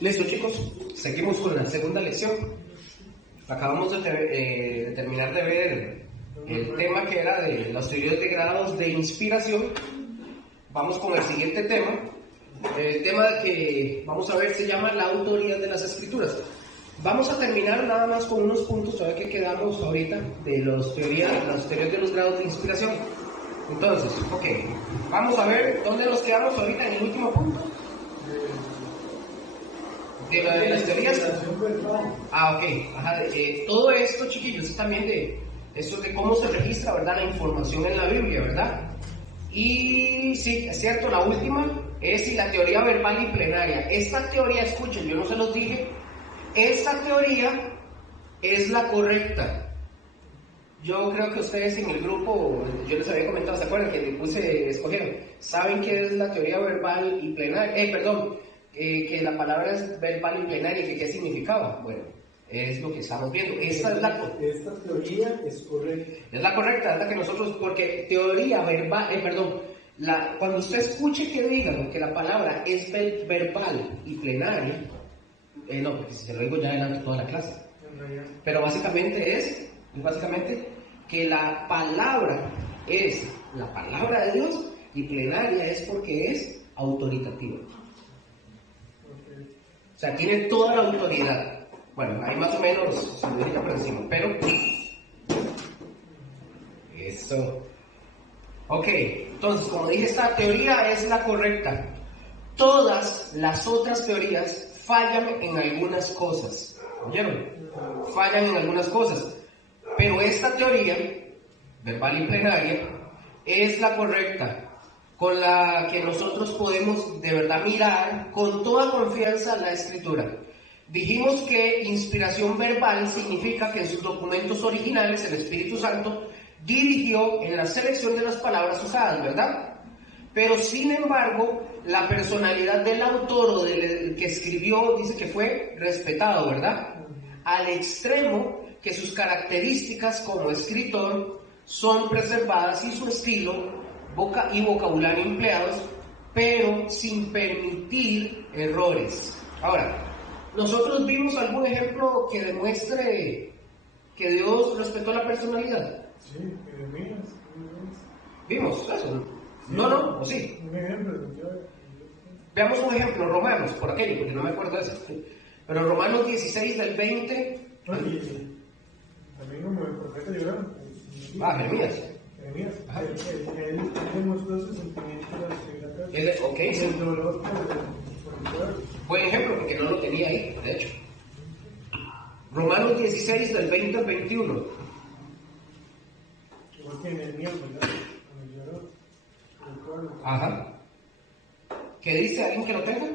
Listo, chicos, seguimos con la segunda lección. Acabamos de terminar de ver el tema que era de los teorías de grados de inspiración. Vamos con el siguiente tema. El tema que vamos a ver se llama la autoría de las escrituras. Vamos a terminar nada más con unos puntos todavía que quedamos ahorita de las teorías de los grados de inspiración. Entonces, ok, vamos a ver dónde nos quedamos ahorita en el último punto. De las teorías. Ok. Ajá, todo esto, chiquillos, es también de esto de cómo se registra, ¿verdad?, la información en la Biblia, ¿verdad? Y sí, es cierto, la última es la teoría verbal y plenaria. Esta teoría, escuchen, yo no se los dije, esta teoría es la correcta. Yo creo que ustedes en el grupo, yo les había comentado, ¿se acuerdan? Que le puse, escogieron, ¿saben qué es la teoría verbal y plenaria? Que la palabra es verbal y plenaria, que qué significaba. Bueno, es lo que estamos viendo. Esta teoría es correcta. Es la correcta, es la que nosotros, porque teoría verbal, cuando usted escuche que digan que la palabra es verbal y plenaria, no, porque si se lo digo ya adelanto toda la clase. Pero básicamente es que la palabra es la palabra de Dios y plenaria es porque es autoritativa. O sea, tiene toda la autoridad. Bueno, ahí más o menos se lo dije por encima, pero eso. Ok, entonces, como dije, esta teoría es la correcta. Todas las otras teorías fallan en algunas cosas. ¿Oyeron? Fallan en algunas cosas. Pero esta teoría, verbal y plenaria, es la correcta, con la que nosotros podemos de verdad mirar con toda confianza la Escritura. Dijimos que inspiración verbal significa que en sus documentos originales el Espíritu Santo dirigió en la selección de las palabras usadas, ¿verdad? Pero sin embargo, la personalidad del autor o del que escribió dice que fue respetado, ¿verdad? Al extremo que sus características como escritor son preservadas y su estilo y vocabulario empleados, pero sin permitir errores. Ahora, ¿nosotros vimos algún ejemplo que demuestre que Dios respetó la personalidad? Sí, Jeremías. ¿Vimos eso? Sí. ¿No? ¿O sí? Un ejemplo. Veamos un ejemplo, Romanos, por aquello, porque no me acuerdo de eso. Pero Romanos 16, del 20... También como el profeta llorando. Jeremías. Él demostró sus sentimientos de la Ok, sí. El dolor por el buen ejemplo, porque no lo tenía ahí, de hecho. Romanos 16, del 20 al 21. Igual que Jeremías, ¿verdad? Cuando lloró. Ajá. ¿Qué dice alguien que lo tenga?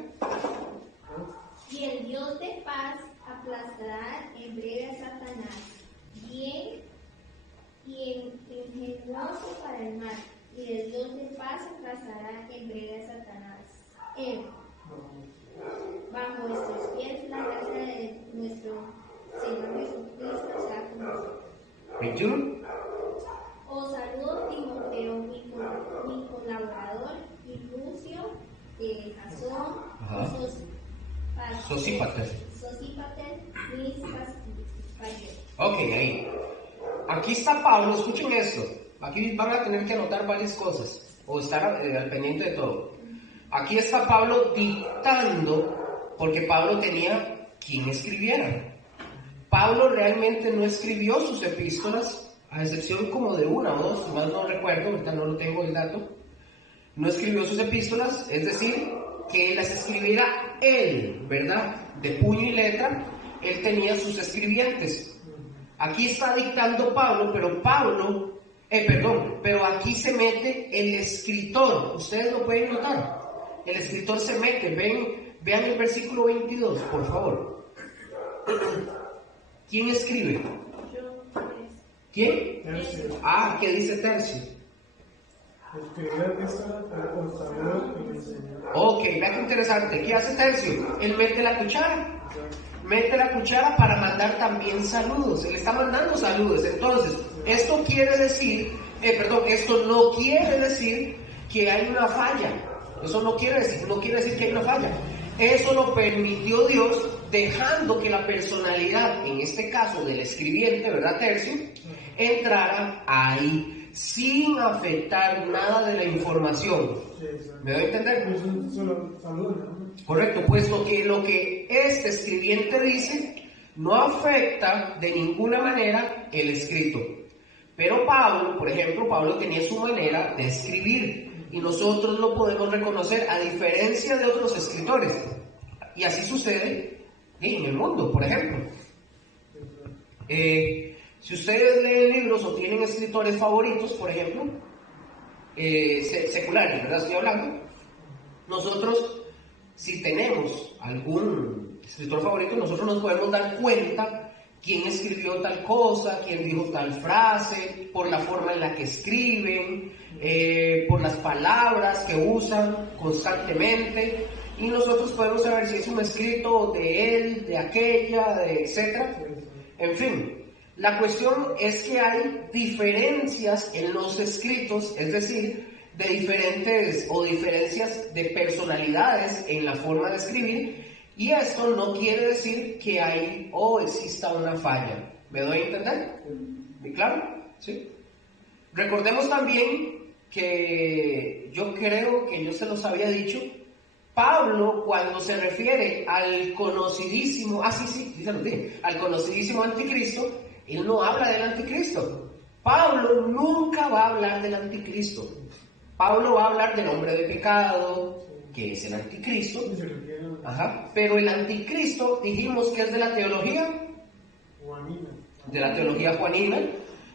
Y el Dios de paz aplastará en breve a Satanás, bien y ingenioso para el mal, y el Dios de paz aplastará en breve a Satanás. Bajo nuestros pies la gracia de nuestro Señor Jesucristo sea con nosotros. 21. Os saludo Timoteo, mi colaborador, y Lucio, Jasón, Sosípater, mis pastores. Ok, ahí. Aquí está Pablo, escuchen esto. Aquí van a tener que anotar varias cosas o estar al pendiente de todo. Aquí está Pablo dictando, porque Pablo tenía quien escribiera. Pablo realmente no escribió sus epístolas, a excepción como de una o dos, más no recuerdo, ahorita no lo tengo el dato. No escribió sus epístolas, es decir, que las escribiera él, ¿verdad? De puño y letra, él tenía sus escribientes. Aquí está dictando Pablo, pero aquí se mete el escritor. Ustedes lo pueden notar. El escritor se mete. Vean el versículo 22, por favor. ¿Quién escribe? ¿Quién? Tercio. ¿Qué dice Tercio? Escribió esta consagró y enseñó. Ok, vea qué interesante. ¿Qué hace Tercio? Él mete la cuchara. Mete la cuchara para mandar también saludos. Él está mandando saludos. Entonces, esto quiere decir, esto no quiere decir que hay una falla. Eso no quiere decir que hay una falla. Eso lo permitió Dios, dejando que la personalidad, en este caso del escribiente, ¿verdad, Tercio?, entrara ahí, sin afectar nada de la información. ¿Me doy a entender? Correcto, puesto que lo que este escribiente dice no afecta de ninguna manera el escrito. Pero Pablo, por ejemplo, Pablo tenía su manera de escribir y nosotros lo podemos reconocer a diferencia de otros escritores. Y así sucede en el mundo, por ejemplo. Si ustedes leen libros o tienen escritores favoritos, por ejemplo, seculares, ¿verdad? Estoy hablando. Nosotros, si tenemos algún escritor favorito, nosotros nos podemos dar cuenta quién escribió tal cosa, quién dijo tal frase, por la forma en la que escriben, por las palabras que usan constantemente, y nosotros podemos saber si es un escrito de él, de aquella, etc. En fin, la cuestión es que hay diferencias en los escritos, es decir, de diferencias de personalidades en la forma de escribir, y esto no quiere decir que hay o exista una falla. ¿Me doy a entender? ¿Muy claro? ¿Sí? Recordemos también que yo creo que yo se los había dicho, Pablo, cuando se refiere al conocidísimo, al conocidísimo anticristo, él no habla del anticristo. Pablo nunca va a hablar del anticristo. Pablo va a hablar del hombre de pecado, que es el anticristo. Ajá. Pero el anticristo dijimos que es de la teología juanina. De la teología juanina,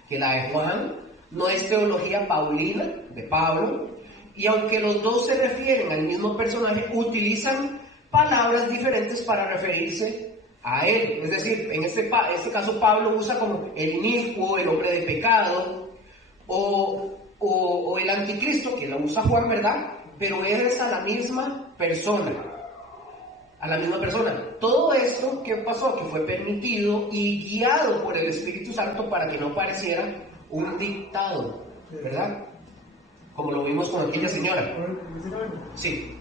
que la de Juan, no es teología paulina, de Pablo. Y aunque los dos se refieren al mismo personaje, utilizan palabras diferentes para referirse a él. Es decir, en este caso Pablo usa como el inicuo, el hombre de pecado, o el anticristo, que lo usa Juan, ¿verdad? Pero es a la misma persona. A la misma persona. Todo esto que pasó, que fue permitido y guiado por el Espíritu Santo para que no pareciera un dictado, ¿verdad? Como lo vimos con aquella señora. Sí.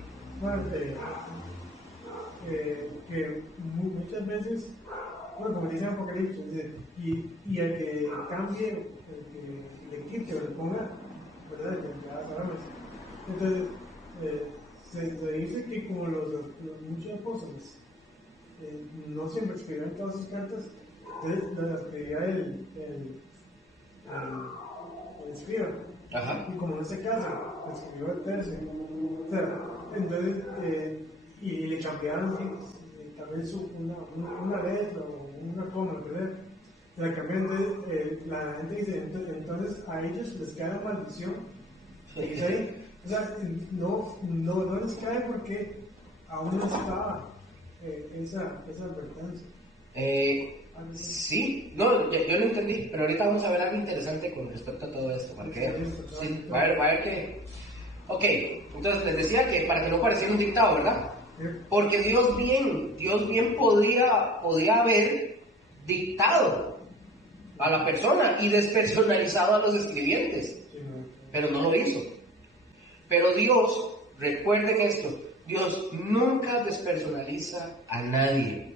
Que muchas veces, bueno, como dice Apocalipsis, y el que cambie, el que le quite o le ponga, ¿verdad? Entonces, se dice que como los muchos apóstoles no siempre escribían todas sus cartas, entonces las escribía el escriba. Ajá. Y como en ese caso, escribió el tercio. O sea, entonces, y le cambiaron tal vez una letra o una coma, ¿verdad? La cambiaron, entonces la gente dice, entonces a ellos les cae la maldición. ¿Sí? O sea, no les cae porque aún no estaba esa advertencia. Sí, no, yo lo entendí, pero ahorita vamos a ver algo interesante con respecto a todo esto. Sí, va a ver que... Ok, entonces les decía que para que no pareciera un dictado, ¿verdad? Porque Dios bien podía haber dictado a la persona y despersonalizado a los escribientes, pero no lo hizo. Pero Dios, recuerden esto, Dios nunca despersonaliza a nadie.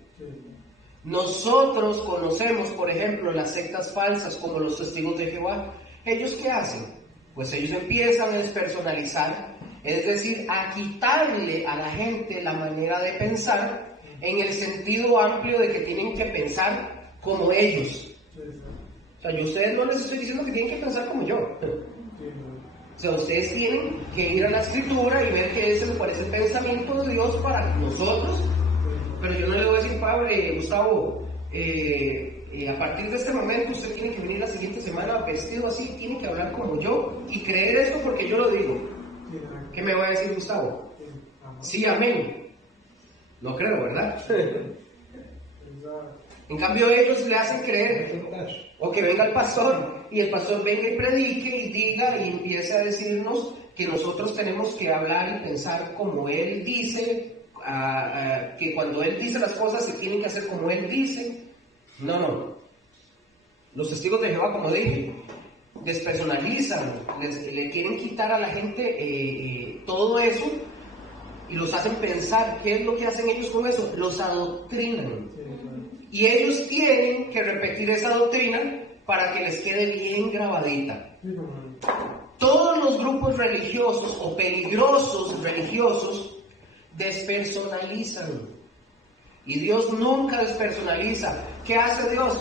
Nosotros conocemos, por ejemplo, las sectas falsas como los testigos de Jehová. ¿Ellos qué hacen? Pues ellos empiezan a despersonalizar, es decir, a quitarle a la gente la manera de pensar en el sentido amplio de que tienen que pensar como ellos. O sea, yo a ustedes no les estoy diciendo que tienen que pensar como yo. O sea, ustedes tienen que ir a la escritura y ver que ese es el pensamiento de Dios para nosotros. Pero yo no le voy a decir, Padre Gustavo, a partir de este momento usted tiene que venir la siguiente semana vestido así, tiene que hablar como yo y creer esto porque yo lo digo. ¿Qué me va a decir Gustavo? Sí, amén. No creo, ¿verdad? En cambio ellos le hacen creer, o que venga el pastor, y el pastor venga y predique y diga y empiece a decirnos que nosotros tenemos que hablar y pensar como él dice, que cuando él dice las cosas se tienen que hacer como él dice. No. Los testigos de Jehová, como dije, despersonalizan, le quieren quitar a la gente todo eso y los hacen pensar. ¿Qué es lo que hacen ellos con eso? Los adoctrinan. Y ellos tienen que repetir esa doctrina para que les quede bien grabadita. Todos los grupos religiosos o peligrosos religiosos despersonalizan. Y Dios nunca despersonaliza. ¿Qué hace Dios?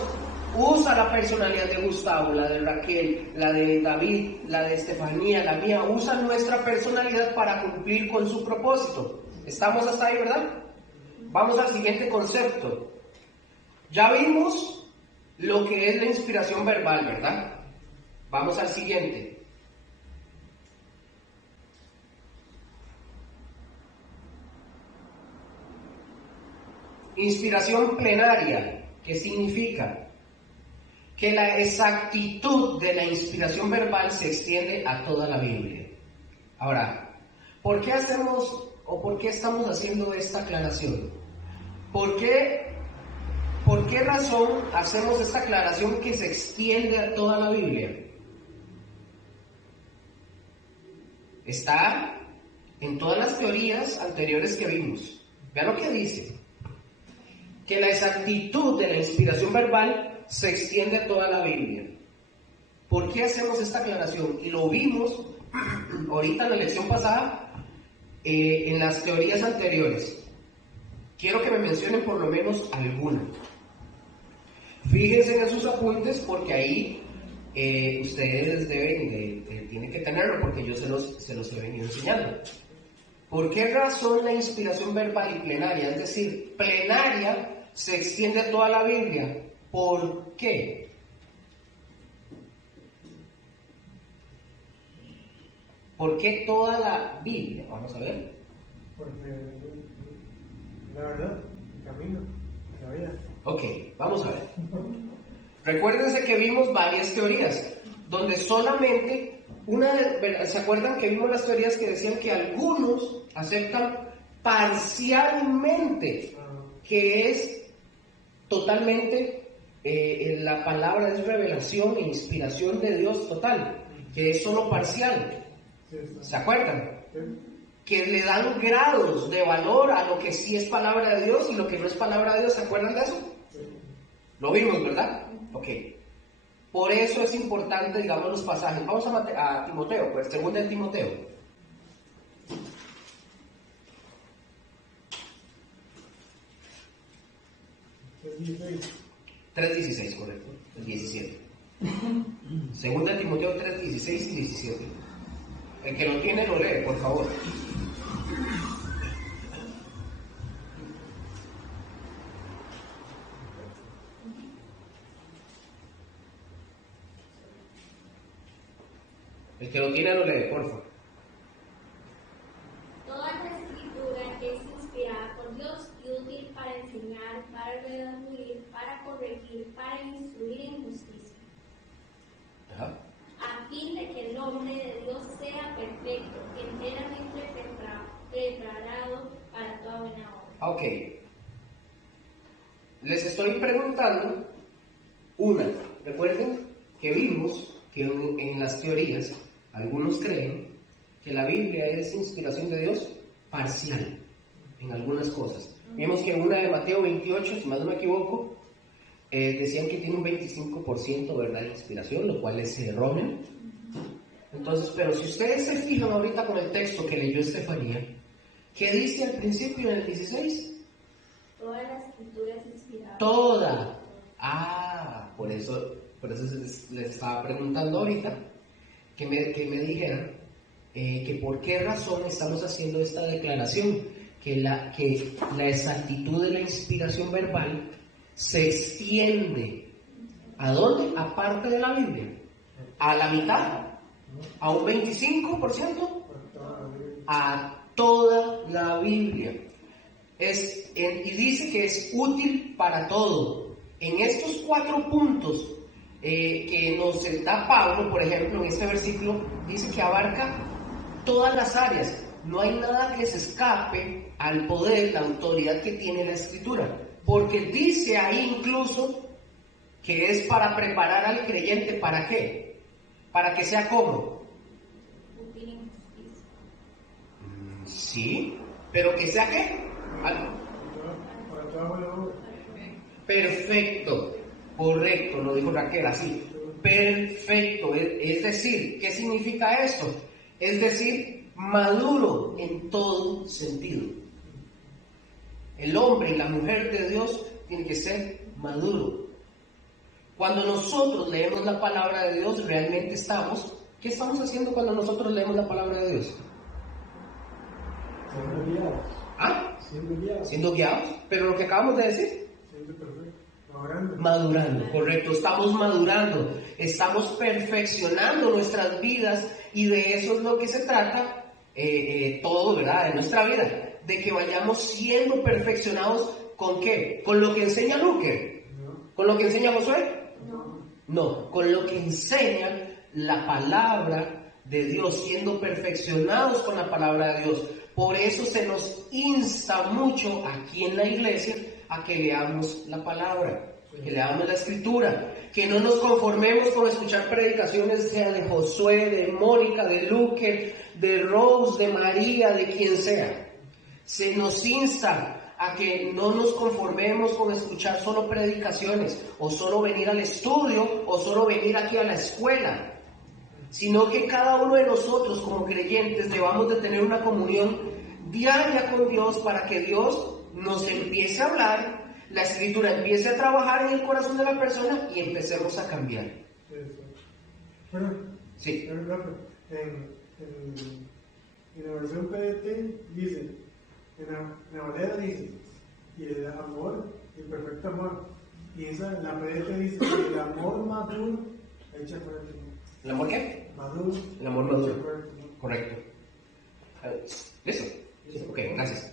Usa la personalidad de Gustavo, la de Raquel, la de David, la de Estefanía, la mía. Usa nuestra personalidad para cumplir con su propósito. ¿Estamos hasta ahí, verdad? Vamos al siguiente concepto. Ya vimos lo que es la inspiración verbal, ¿verdad? Vamos al siguiente. Inspiración plenaria. ¿Qué significa? Que la exactitud de la inspiración verbal se extiende a toda la Biblia. Ahora, ¿por qué hacemos o por qué estamos haciendo esta aclaración? ¿Por qué razón hacemos esta aclaración que se extiende a toda la Biblia? Está en todas las teorías anteriores que vimos. Vean lo que dice. Que la exactitud de la inspiración verbal se extiende a toda la Biblia. ¿Por qué hacemos esta aclaración? Y lo vimos ahorita en la lección pasada, en las teorías anteriores. Quiero que me mencionen por lo menos alguna. Fíjense en sus apuntes porque ahí ustedes tienen que tenerlo porque yo se los he venido enseñando. ¿Por qué razón la inspiración verbal y plenaria, es decir, plenaria, se extiende a toda la Biblia? ¿Por qué? ¿Por qué toda la Biblia? Vamos a ver. Porque la verdad, el camino, la vida. Ok, vamos a ver. Recuérdense que vimos varias teorías, donde solamente ¿se acuerdan que vimos las teorías que decían que algunos aceptan parcialmente que es totalmente, la palabra es revelación e inspiración de Dios total, que es solo parcial? ¿Se acuerdan? Que le dan grados de valor a lo que sí es palabra de Dios y lo que no es palabra de Dios. ¿Se acuerdan de eso? Lo vimos, ¿verdad? Ok. Por eso es importante, digamos, los pasajes. Vamos a Timoteo, pues, 2 de Timoteo. $3.16, correcto. El 17. 2 de Timoteo 3:16 y 17. El que lo tiene lo lee, por favor. El que lo tiene lo lee, por favor. Toda la escritura es inspirada por Dios y útil para enseñar, para redarguir, para corregir, para instruir en justicia. Ajá. A fin de que el hombre de Dios sea perfecto, enteramente preparado para toda buena obra. Ok. Les estoy preguntando recuerden que vimos que en las teorías algunos creen que la Biblia es inspiración de Dios parcial en algunas cosas. Vimos que una de Mateo 28, si más no me equivoco, decían que tiene un 25%, ¿verdad?, de inspiración, lo cual es erróneo. Entonces, pero si ustedes se fijan ahorita con el texto que leyó Estefanía, ¿qué dice al principio en el 16? Toda la escritura es inspirada. Toda. Por eso les estaba preguntando ahorita que me dijeran que por qué razón estamos haciendo esta declaración, que la exactitud de la inspiración verbal se extiende. ¿A dónde? Aparte de la Biblia. ¿A la mitad? ¿A un 25%? A toda la Biblia. Y dice que es útil para todo. En estos 4 puntos que nos da Pablo, por ejemplo, en este versículo, dice que abarca todas las áreas. No hay nada que se escape al poder, la autoridad que tiene la Escritura. Porque dice ahí incluso que es para preparar al creyente. ¿Para qué? Para que sea como. Útil en justicia. Sí, pero que sea ¿qué? Para toda buena obra. Perfecto, correcto, lo dijo Raquel así, perfecto, es decir, ¿qué significa esto? Es decir, maduro en todo sentido. El hombre y la mujer de Dios tienen que ser maduro. Cuando nosotros leemos la palabra de Dios, realmente ¿qué estamos haciendo cuando nosotros leemos la palabra de Dios? Siendo guiados. ¿Ah? Siendo guiados. Siendo guiados, pero lo que acabamos de decir, Siendo perfecto. Madurando. madurando, correcto, estamos madurando, estamos perfeccionando nuestras vidas y de eso es lo que se trata todo, ¿verdad? De nuestra vida, de que vayamos siendo perfeccionados ¿con qué? ¿Con lo que enseña Luque? No. ¿Con lo que enseña Josué? No. No, con lo que enseña la palabra de Dios, siendo perfeccionados con la palabra de Dios. Por eso se nos insta mucho aquí en la iglesia a que leamos la palabra, que leamos la escritura, que no nos conformemos con escuchar predicaciones sea de Josué, de Mónica, de Luque, de Rose, de María, de quien sea. Se nos insta a que no nos conformemos con escuchar solo predicaciones, o solo venir al estudio, o solo venir aquí a la escuela, sino que cada uno de nosotros como creyentes debamos de tener una comunión diaria con Dios para que Dios nos empiece a hablar, la escritura empiece a trabajar en el corazón de la persona y empecemos a cambiar. Bueno, Sí. en la versión PDT dice, en la Valera dice, y el amor, el perfecto amor. Y la PDT dice, el amor maduro echa fuera el temor. ¿El amor qué? Maduro. El amor maduro. Echa fuera el temor. Correcto. ¿Listo? Sí, ok, gracias.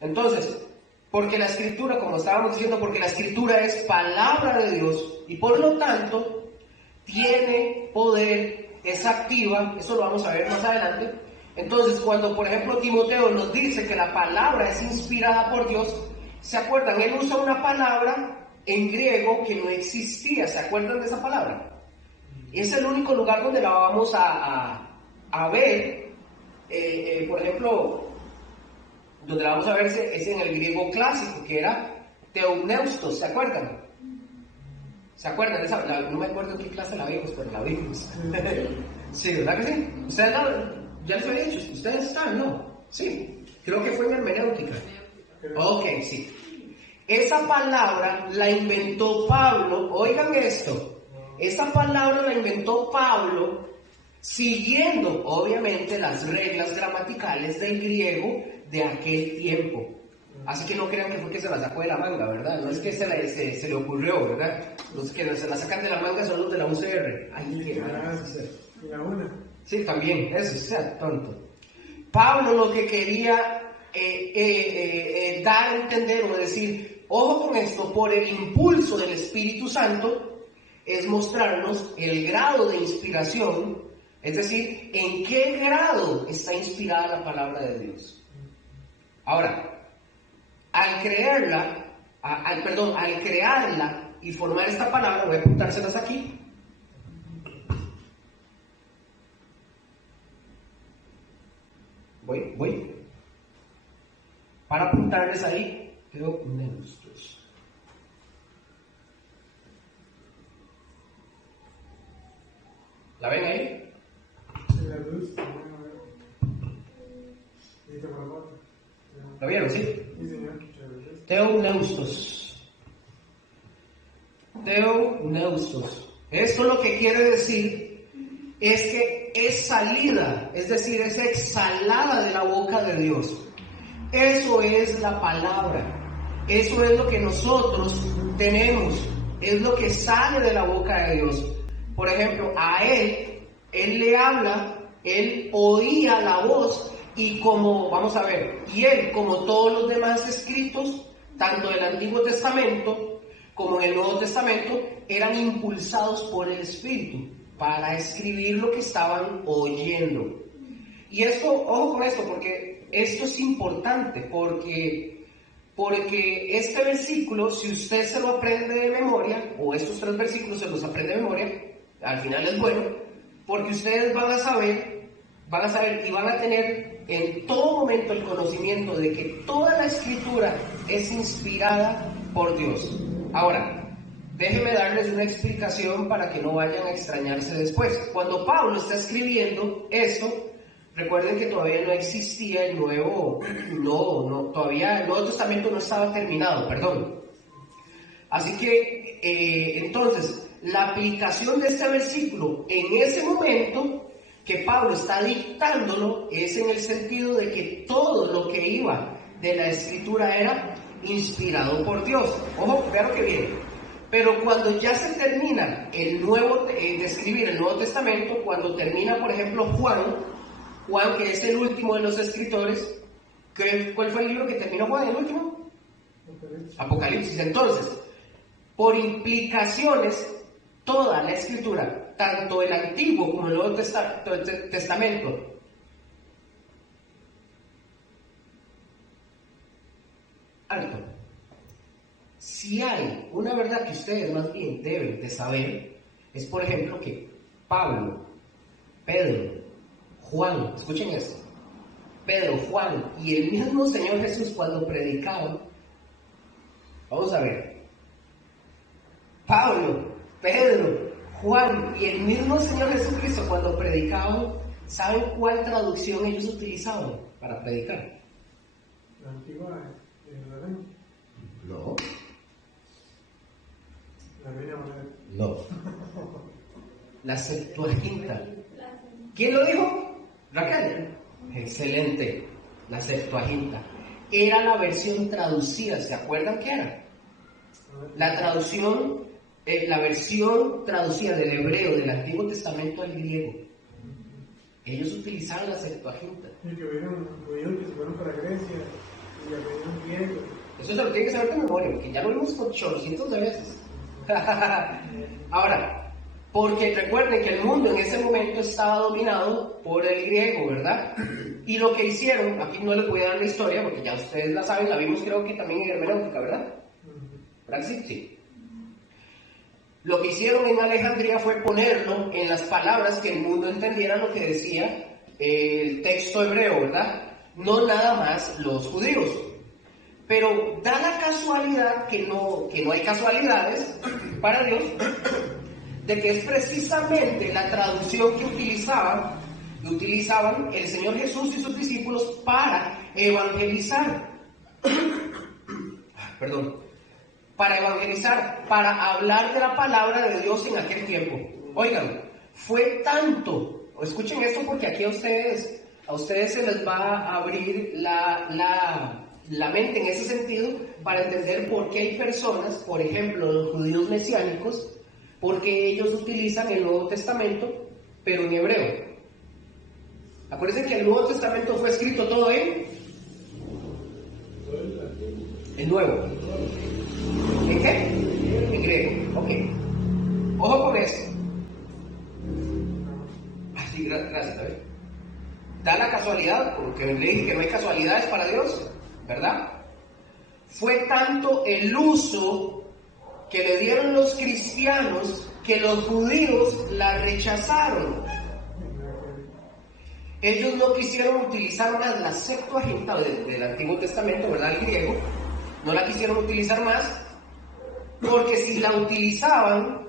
Entonces, porque la escritura, como estábamos diciendo, porque la escritura es palabra de Dios y por lo tanto tiene poder, es activa, eso lo vamos a ver más adelante. Entonces, cuando por ejemplo Timoteo nos dice que la palabra es inspirada por Dios, ¿se acuerdan? Él usa una palabra en griego que no existía, ¿se acuerdan de esa palabra? Es el único lugar donde la vamos a ver, por ejemplo, donde la vamos a ver es en el griego clásico, que era teumneustos, ¿se acuerdan? ¿Se acuerdan? No me acuerdo en qué clase la vimos, pero la vimos. Sí, ¿verdad que sí? Ustedes ya les había dicho, ustedes están, ¿no? Sí, creo que fue en hermenéutica. Ok, sí. Esa palabra la inventó Pablo, oigan esto, esa palabra la inventó Pablo siguiendo, obviamente, las reglas gramaticales del griego de aquel tiempo. Así que no crean que fue que se la sacó de la manga, ¿verdad? No es que se le ocurrió, ¿verdad? Los que se la sacan de la manga son los de la UCR. Ay, qué Y la una. Sí, también, eso, sea tonto. Pablo lo que quería dar a entender o decir, ojo con esto, por el impulso del Espíritu Santo, es mostrarnos el grado de inspiración, es decir, en qué grado está inspirada la palabra de Dios. Ahora, al crearla y formar esta palabra, voy a apuntárselas aquí. Voy. Para apuntarles ahí, creo neustos. ¿La ven ahí? En la luz. ¿Lo vieron, sí? Sí, señor. Teumneustos. Esto lo que quiere decir es que es salida, es decir, es exhalada de la boca de Dios. Eso es la palabra. Eso es lo que nosotros tenemos. Es lo que sale de la boca de Dios. Por ejemplo, a él le habla, él oía la voz y vamos a ver, y él, como todos los demás escritos, tanto del Antiguo Testamento como en el Nuevo Testamento, eran impulsados por el Espíritu para escribir lo que estaban oyendo. Y esto, ojo con esto, porque esto es importante, porque este versículo, si usted se lo aprende de memoria, o estos 3 versículos se los aprende de memoria, al final es bueno, porque ustedes van a saber y van a tener en todo momento el conocimiento de que toda la escritura es inspirada por Dios. Ahora, déjenme darles una explicación para que no vayan a extrañarse después. Cuando Pablo está escribiendo esto, recuerden que todavía no existía el todavía el Nuevo Testamento no estaba terminado, perdón. Así que, entonces, la aplicación de este versículo en ese momento que Pablo está dictándolo es en el sentido de que todo lo que iba de la escritura era inspirado por Dios. Ojo, vean que bien. Pero cuando ya se termina de escribir el Nuevo Testamento, cuando termina, por ejemplo, Juan, que es el último de los escritores, ¿cuál fue el libro que terminó Juan, el último? Apocalipsis. Entonces, por implicaciones, toda la escritura, tanto el Antiguo como el Nuevo Testamento, alto. Si hay una verdad que ustedes más bien deben de saber, es por ejemplo que Pablo, Pedro, Juan, escuchen esto, Pedro, Juan y el mismo Señor Jesús cuando predicaban, vamos a ver, Pablo, Pedro, Juan y el mismo Señor Jesucristo cuando predicaban, ¿saben cuál traducción ellos utilizaban para predicar? La antigua, No. La Reina Valera. No. La Septuaginta. ¿Quién lo dijo? Raquel. Excelente. La Septuaginta. Era la versión traducida. ¿Se acuerdan qué era? La versión traducida del hebreo del Antiguo Testamento al griego. Ellos utilizaban la Septuaginta. Y que hubieron judíos que se fueron para Grecia y aprendieron griego. Eso se lo tiene que saber de memoria, porque ya lo vimos con chorcientos de veces. Ahora, porque recuerden que el mundo en ese momento estaba dominado por el griego, ¿verdad? Y lo que hicieron, aquí no les voy a dar la historia, porque ya ustedes la saben, la vimos creo que también en hermenéutica, ¿verdad? ¿Verdad que sí? Sí. Lo que hicieron en Alejandría fue ponerlo en las palabras que el mundo entendiera lo que decía el texto hebreo, ¿verdad? No nada más los judíos. Pero da la casualidad, que no hay casualidades para Dios, de que es precisamente la traducción que utilizaban el Señor Jesús y sus discípulos para evangelizar. Para hablar de la palabra de Dios en aquel tiempo. Oigan, fue tanto, escuchen esto porque aquí a ustedes se les va a abrir la mente en ese sentido para entender por qué hay personas, por ejemplo, los judíos mesiánicos, porque ellos utilizan el Nuevo Testamento, pero en hebreo. Acuérdense que el Nuevo Testamento fue escrito todo en el Nuevo. ¿En qué? En griego. Ok. Ojo con eso. Así, gracias, David. Da la casualidad, porque le dije que no hay casualidades para Dios, ¿verdad? Fue tanto el uso que le dieron los cristianos que los judíos la rechazaron. Ellos no quisieron utilizar más la Septuaginta del Antiguo Testamento, ¿verdad? El griego. No la quisieron utilizar más porque si la utilizaban,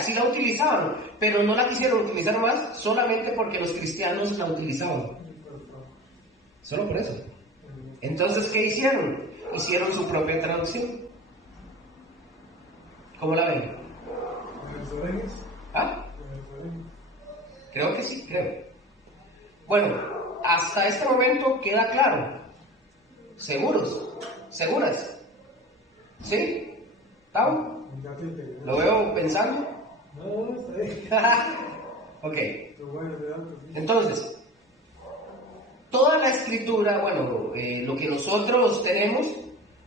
sí la utilizaban, pero no la quisieron utilizar más solamente porque los cristianos la utilizaban. Solo por eso. Entonces, ¿qué hicieron? Hicieron su propia traducción. ¿Cómo la ven? ¿Ah? Creo que sí, creo. Bueno, hasta este momento queda claro. ¿Seguros? ¿Seguras? ¿Sí? ¿Tao? ¿Lo veo pensando? No, está bien. Ok. Entonces, toda la escritura, lo que nosotros tenemos,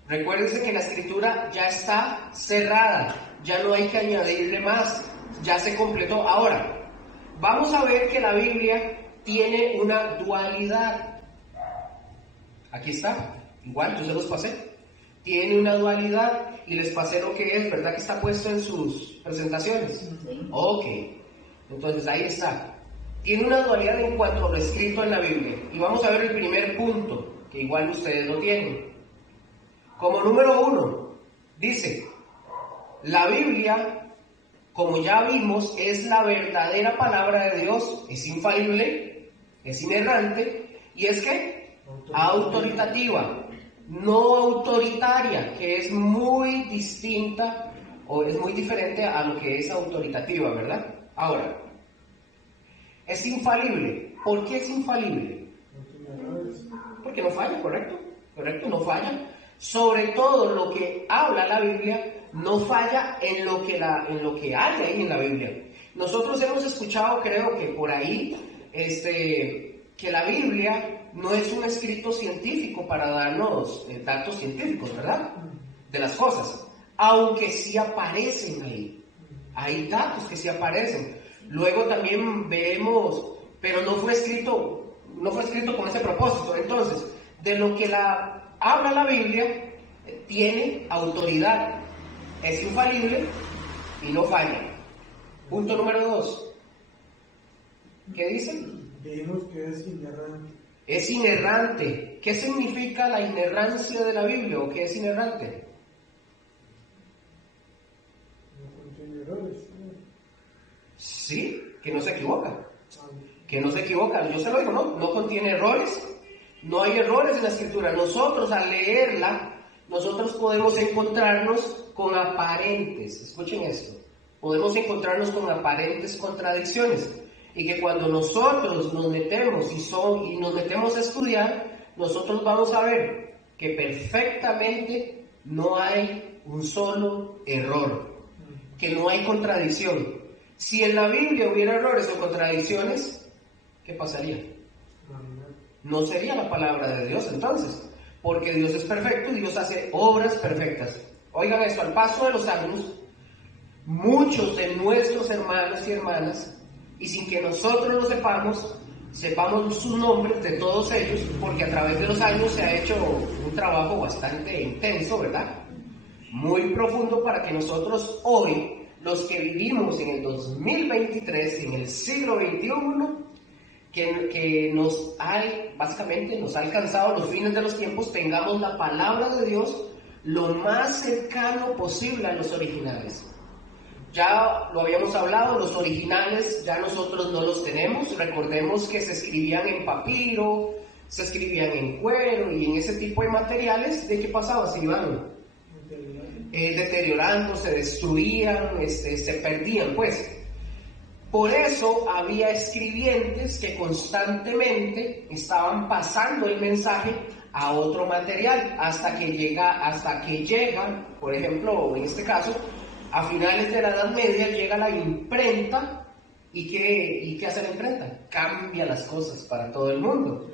recuérdense que la escritura ya está cerrada, ya no hay que añadirle más, ya se completó. Ahora, vamos a ver que la Biblia tiene una dualidad. Aquí está, igual, yo se los pasé. Tiene una dualidad y les pasé lo que es, ¿verdad? Que está puesto en sus presentaciones. Sí. Ok, entonces ahí está. tiene una dualidad en cuanto a lo escrito en la Biblia. Y vamos a ver el primer punto, que igual ustedes lo tienen. Como número 1, dice, la Biblia, como ya vimos, es la verdadera palabra de Dios, es infalible, es inerrante, y es que autoritativa, no autoritaria, que es muy distinta o es muy diferente a lo que es autoritativa, ¿verdad? Ahora, es infalible. ¿Por qué es infalible? Porque no falla, ¿correcto? Correcto, no falla. Sobre todo lo que habla la Biblia no falla en lo que hay ahí en la Biblia. Nosotros hemos escuchado, creo que por ahí, que la Biblia no es un escrito científico para darnos datos científicos, ¿verdad? De las cosas. Aunque sí aparecen ahí. Hay datos que sí aparecen. Luego también vemos, pero no fue escrito con ese propósito. Entonces, de lo que habla la Biblia, tiene autoridad, es infalible y no falla. Punto número 2. ¿Qué dice? Vimos que es inerrante. Es inerrante. ¿Qué significa la inerrancia de la Biblia o qué es inerrante? No contiene errores. Sí, que no se equivoca. Que no se equivoca. Yo se lo digo, no contiene errores. No hay errores en la Escritura. Nosotros al leerla, nosotros podemos encontrarnos con aparentes, escuchen esto, podemos encontrarnos con aparentes contradicciones. Y que cuando nosotros nos metemos y nos metemos a estudiar, nosotros vamos a ver que perfectamente no hay un solo error, que no hay contradicción. Si en la Biblia hubiera errores o contradicciones, ¿qué pasaría? No sería la palabra de Dios entonces, porque Dios es perfecto y Dios hace obras perfectas. Oigan esto, al paso de los años, muchos de nuestros hermanos y hermanas, y sin que nosotros lo sepamos sus nombres de todos ellos, porque a través de los años se ha hecho un trabajo bastante intenso, ¿verdad? Muy profundo para que nosotros hoy, los que vivimos en el 2023, en el siglo XXI, que básicamente nos ha alcanzado los fines de los tiempos, tengamos la palabra de Dios lo más cercano posible a los originales. Ya lo habíamos hablado, los originales ya nosotros no los tenemos. Recordemos que se escribían en papiro, se escribían en cuero y en ese tipo de materiales. ¿De qué pasaba? Se iban deteriorando, se destruían, se perdían, pues. Por eso había escribientes que constantemente estaban pasando el mensaje a otro material hasta que llega, por ejemplo, en este caso, a finales de la Edad Media llega la imprenta. ¿Y qué hace la imprenta? Cambia las cosas para todo el mundo.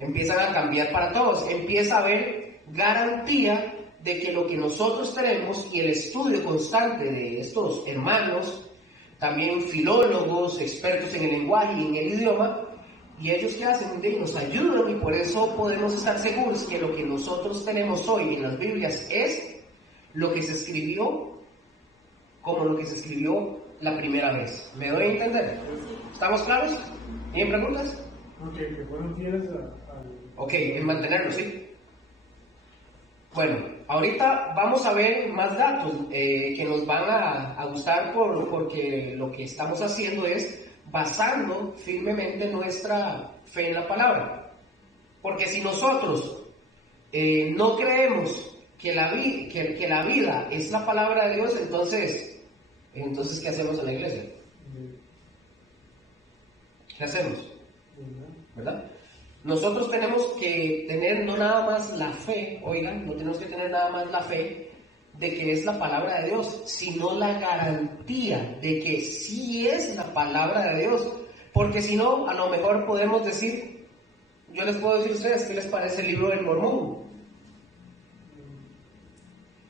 Empiezan a cambiar para todos. Empieza a haber garantía de que lo que nosotros tenemos y el estudio constante de estos hermanos, también filólogos, expertos en el lenguaje y en el idioma, y ellos que hacen, nos ayudan, y por eso podemos estar seguros que lo que nosotros tenemos hoy en las Biblias es lo que se escribió como lo que se escribió la primera vez. ¿Me doy a entender? ¿Estamos claros? ¿Tienen preguntas? Ok, que fueron fieles Ok, en mantenerlo, ¿sí? Bueno, ahorita vamos a ver más datos que nos van a gustar porque lo que estamos haciendo es basando firmemente nuestra fe en la palabra. Porque si nosotros no creemos que la vida es la palabra de Dios, entonces ¿qué hacemos en la iglesia? ¿Qué hacemos? ¿Verdad? Nosotros tenemos que tener no nada más la fe, oigan, no tenemos que tener nada más la fe de que es la palabra de Dios, sino la garantía de que sí es la palabra de Dios. Porque si no, a lo mejor podemos decir, yo les puedo decir a ustedes, ¿qué les parece el libro del Mormón?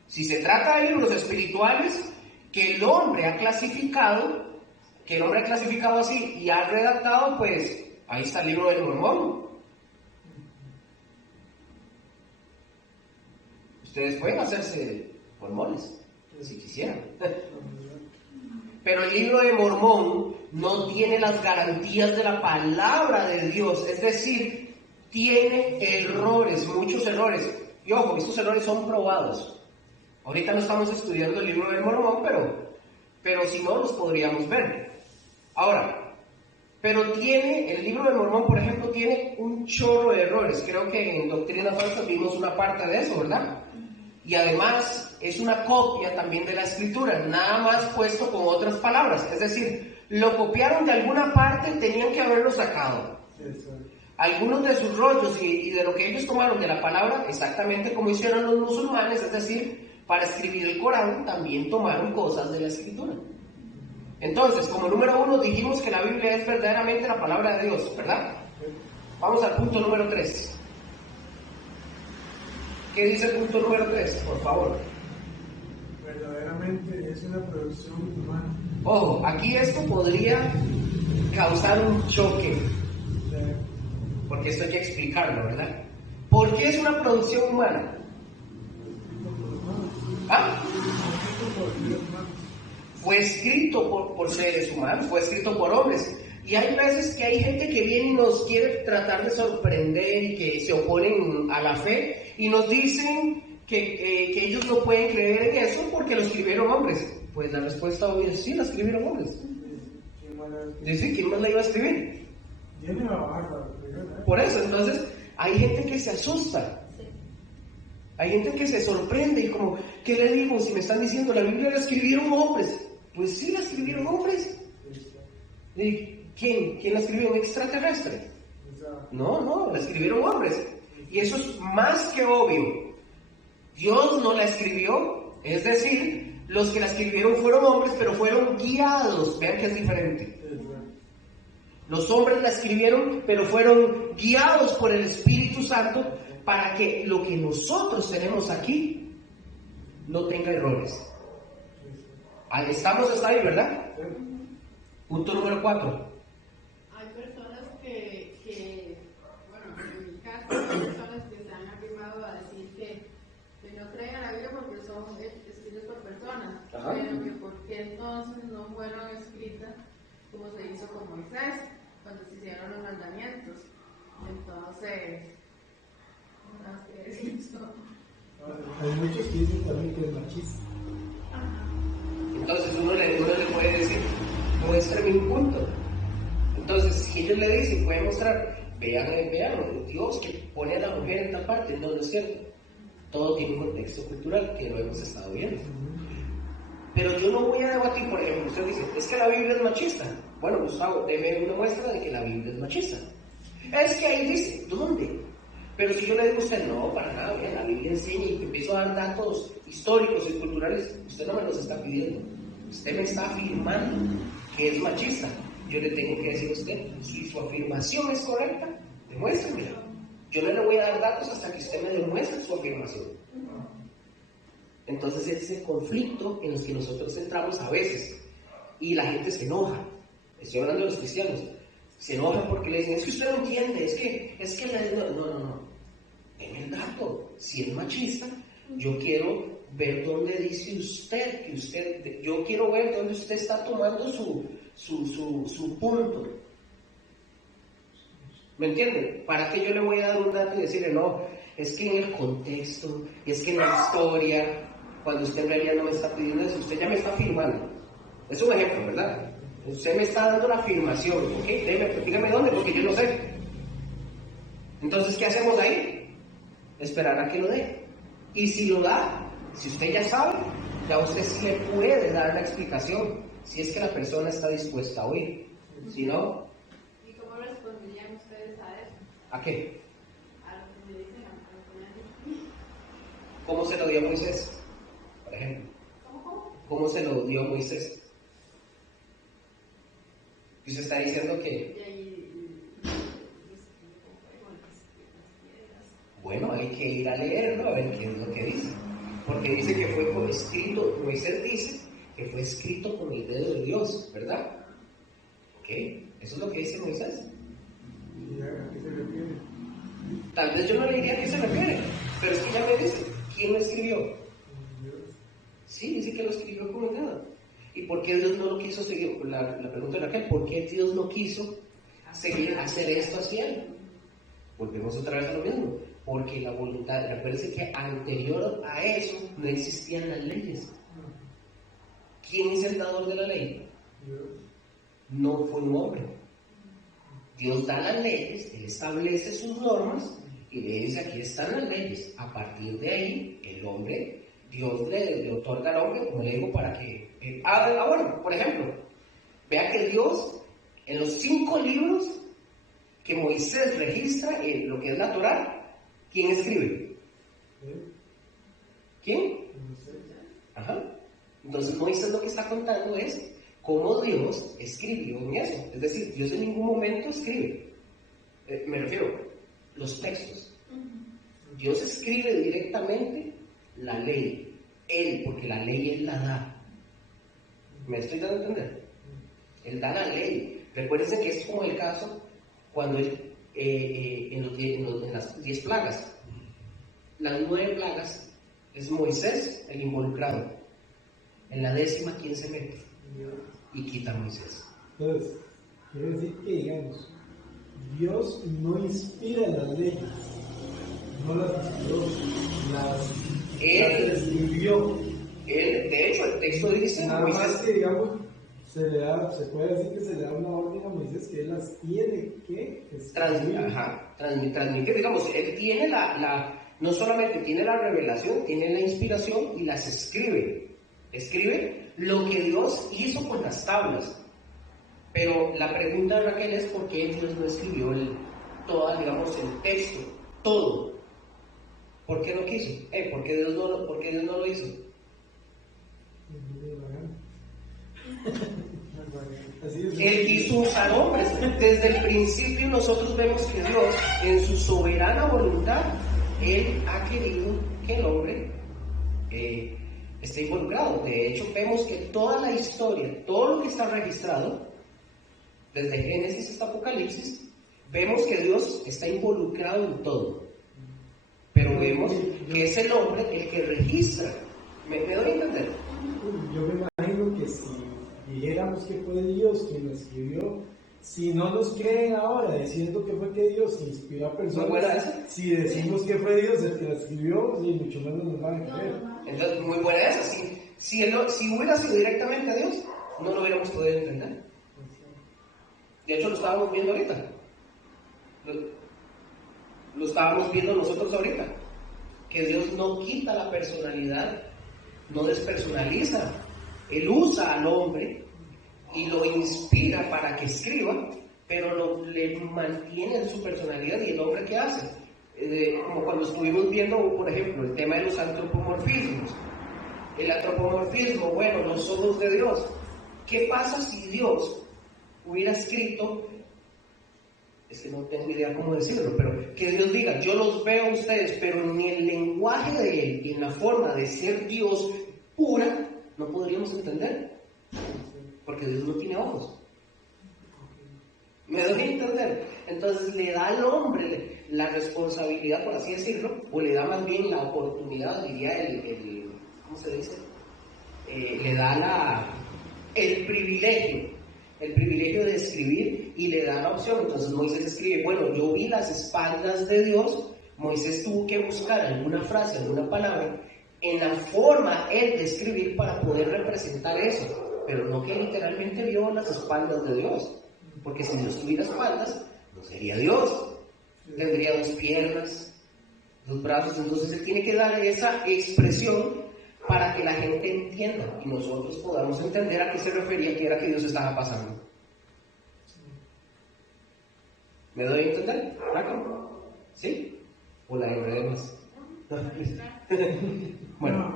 Si se trata de libros espirituales que el hombre ha clasificado así y ha redactado, pues ahí está el libro del Mormón. Ustedes pueden hacerse mormones, si quisieran. Pero el libro de Mormón no tiene las garantías de la palabra de Dios, es decir, tiene errores, muchos errores. Y ojo, estos errores son probados. Ahorita no estamos estudiando el libro del Mormón, pero si no, los podríamos ver. Ahora, pero el libro del Mormón, por ejemplo, tiene un chorro de errores. Creo que en Doctrina Falsa vimos una parte de eso, ¿verdad? Y además es una copia también de la Escritura, nada más puesto con otras palabras. Es decir, lo copiaron de alguna parte, tenían que haberlo sacado. Algunos de sus rollos y de lo que ellos tomaron de la palabra, exactamente como hicieron los musulmanes, es decir, para escribir el Corán, también tomaron cosas de la Escritura. Entonces, como número 1, dijimos que la Biblia es verdaderamente la palabra de Dios, ¿verdad? Vamos al punto número 3. ¿Qué dice el punto número 3? Por favor. Verdaderamente es una producción humana. Ojo, aquí esto podría causar un choque, porque esto hay que explicarlo, ¿verdad? ¿Por qué es una producción humana? ¿Ah? Fue escrito por seres humanos, fue escrito por hombres. Y hay veces que hay gente que viene y nos quiere tratar de sorprender y que se oponen a la fe y nos dicen que ellos no pueden creer en eso porque lo escribieron hombres. Pues la respuesta obvia es sí, la escribieron hombres. Dice, ¿quién más la iba a escribir? Por eso, entonces, hay gente que se asusta. Hay gente que se sorprende y como, ¿qué le digo? Si me están diciendo, la Biblia la escribieron hombres. Pues sí, la escribieron hombres. ¿Y quién? ¿Quién la escribió? ¿Un extraterrestre? No, la escribieron hombres. Y eso es más que obvio. Dios no la escribió, es decir, los que la escribieron fueron hombres, pero fueron guiados. Vean que es diferente. Los hombres la escribieron, pero fueron guiados por el Espíritu Santo para que lo que nosotros tenemos aquí no tenga errores. Estamos hasta ahí, ¿verdad? Punto número 4. Hay personas que, bueno, en mi caso, hay personas que se han afirmado a decir que no creen en la Biblia porque son escritas por personas, Ajá. pero que por qué entonces no fueron escritas como se hizo con Moisés, cuando se hicieron los mandamientos. Entonces, no sé decir eso. Hay muchos que dicen también que es machista. Entonces uno le puede decir, muéstrame un punto. Entonces, si ellos le dicen, pueden mostrar, vean, Dios que pone a la mujer en tal parte, no es cierto. Todo tiene un contexto cultural que lo hemos estado viendo. Pero yo no voy a debatir, por ejemplo, usted dice, es que la Biblia es machista. Bueno, Gustavo, deme una muestra de que la Biblia es machista. Es que ahí dice, ¿dónde? Pero si yo le digo a usted, no, para nada, vean, la Biblia enseña y empiezo a dar datos históricos y culturales, usted no me los está pidiendo. Usted me está afirmando que es machista. Yo le tengo que decir a usted, si su afirmación es correcta, demuéstremela. Yo no le voy a dar datos hasta que usted me demuestre su afirmación. Entonces ese es el conflicto en el que nosotros entramos a veces. Y la gente se enoja. Estoy hablando de los cristianos. Se enojan porque le dicen, es que usted no entiende, es que no. En el dato, si es machista, yo quiero ver dónde dice usted, yo quiero ver dónde usted está tomando su punto. ¿Me entienden? ¿Para qué yo le voy a dar un dato y decirle, no, es que en el contexto, es que en la historia, cuando usted en realidad no me está pidiendo eso, usted ya me está afirmando? Es un ejemplo, ¿verdad? Usted me está dando la afirmación, ¿ok? Dígame dónde, porque yo no sé. Entonces, ¿qué hacemos ahí? Esperar a que lo dé. Y si lo da, si usted ya sabe, ya usted sí le puede dar la explicación, si es que la persona está dispuesta a oír. Si no... ¿Y cómo responderían ustedes a eso? ¿A qué? A lo que me dicen, a lo que me han dicho. ¿Cómo se lo dio a Moisés? Por ejemplo. ¿Cómo se lo dio a Moisés? Y usted está diciendo que... Bueno, hay que ir a leerlo a ver qué es lo que dice. Porque dice que fue escrito, Moisés dice que fue escrito con el dedo de Dios, ¿verdad? ¿Ok? Eso es lo que dice Moisés. ¿Y a qué se refiere? Tal vez yo no le diría a qué se refiere, pero es que ya me dice, ¿quién lo escribió? Sí, dice que lo escribió con el dedo. ¿Y por qué Dios no lo quiso seguir? La pregunta de Raquel, ¿por qué Dios no quiso seguir hacer esto así? Volvemos otra vez a lo mismo. Porque la voluntad, recuérdense que anterior a eso no existían las leyes. ¿Quién es el dador de la ley? No fue un hombre. Dios da las leyes, Él establece sus normas y le dice: aquí están las leyes. A partir de ahí, el hombre, Dios le otorga al hombre, como le digo, para que... bueno, por ejemplo, vea que Dios, en los 5 libros que Moisés registra, lo que es la Torá, ¿quién escribe? ¿Quién? Ajá. Entonces Moisés lo que está contando es cómo Dios escribió en eso. Es decir, Dios en ningún momento escribe. Me refiero, los textos. Dios escribe directamente la ley. Él, porque la ley Él la da. ¿Me estoy dando a entender? Él da la ley. Recuérdense que es como el caso cuando Él, en las 10 plagas. Las 9 plagas es Moisés el involucrado. En la 10ª, ¿quién se mete? Y quita a Moisés. Entonces, quiere decir que, digamos, Dios no inspira las leyes, no las inspiró, las escribió. Él, de hecho, el texto dice: Nada Moisés, más que, digamos, se puede decir que se le da una orden a Moisés que él las tiene que transmite, digamos, él tiene no solamente tiene la revelación, tiene la inspiración y las escribe. Escribe lo que Dios hizo con las tablas. Pero la pregunta de Raquel es: ¿por qué Dios no escribió todo, digamos, el texto? Todo. ¿Por qué no quiso? ¿Por qué Dios no lo hizo? Él quiso usar hombres. Desde el principio nosotros vemos que Dios, en su soberana voluntad, Él ha querido que el hombre esté involucrado. De hecho, vemos que toda la historia, todo lo que está registrado, desde Génesis hasta Apocalipsis, vemos que Dios está involucrado en todo. Pero vemos que es el hombre el que registra. ¿Me doy a entender? Yo me imagino que si dijéramos que fue Dios quien lo escribió, si no nos creen ahora diciendo que fue que Dios inspiró a personas, si decimos que fue Dios el que la escribió, ni mucho menos nos van a creer. Entonces, muy buena esa. Si hubiera sido directamente a Dios, no lo hubiéramos podido entender. De hecho, lo estábamos viendo ahorita. Lo estábamos viendo nosotros ahorita. Que Dios no quita la personalidad, no despersonaliza. Él usa al hombre y lo inspira para que escriba, pero le mantiene en su personalidad. ¿Y el hombre qué hace? Como cuando estuvimos viendo, por ejemplo, el tema de los antropomorfismos. El antropomorfismo, bueno, los ojos de Dios. ¿Qué pasa si Dios hubiera escrito? Es que no tengo idea cómo decirlo, pero que Dios diga: yo los veo a ustedes, pero en el lenguaje de Él y en la forma de ser Dios pura, no podríamos entender, porque Dios no tiene ojos. ¿Me doy a entender? Entonces le da al hombre la responsabilidad, por así decirlo, o le da más bien la oportunidad, diría ¿cómo se dice? Le da el privilegio de escribir y le da la opción. Entonces Moisés escribe: bueno, yo vi las espaldas de Dios. Moisés tuvo que buscar alguna frase, alguna palabra en la forma él de escribir para poder representar eso, pero no que literalmente vio las espaldas de Dios, porque si Dios tuviera espaldas no sería Dios, tendría 2 piernas, 2 brazos. Entonces él tiene que dar esa expresión para que la gente entienda y nosotros podamos entender a qué se refería, qué era que Dios estaba pasando. ¿Me doy a entender? ¿Raco? ¿Sí? ¿O la enredé más? Bueno.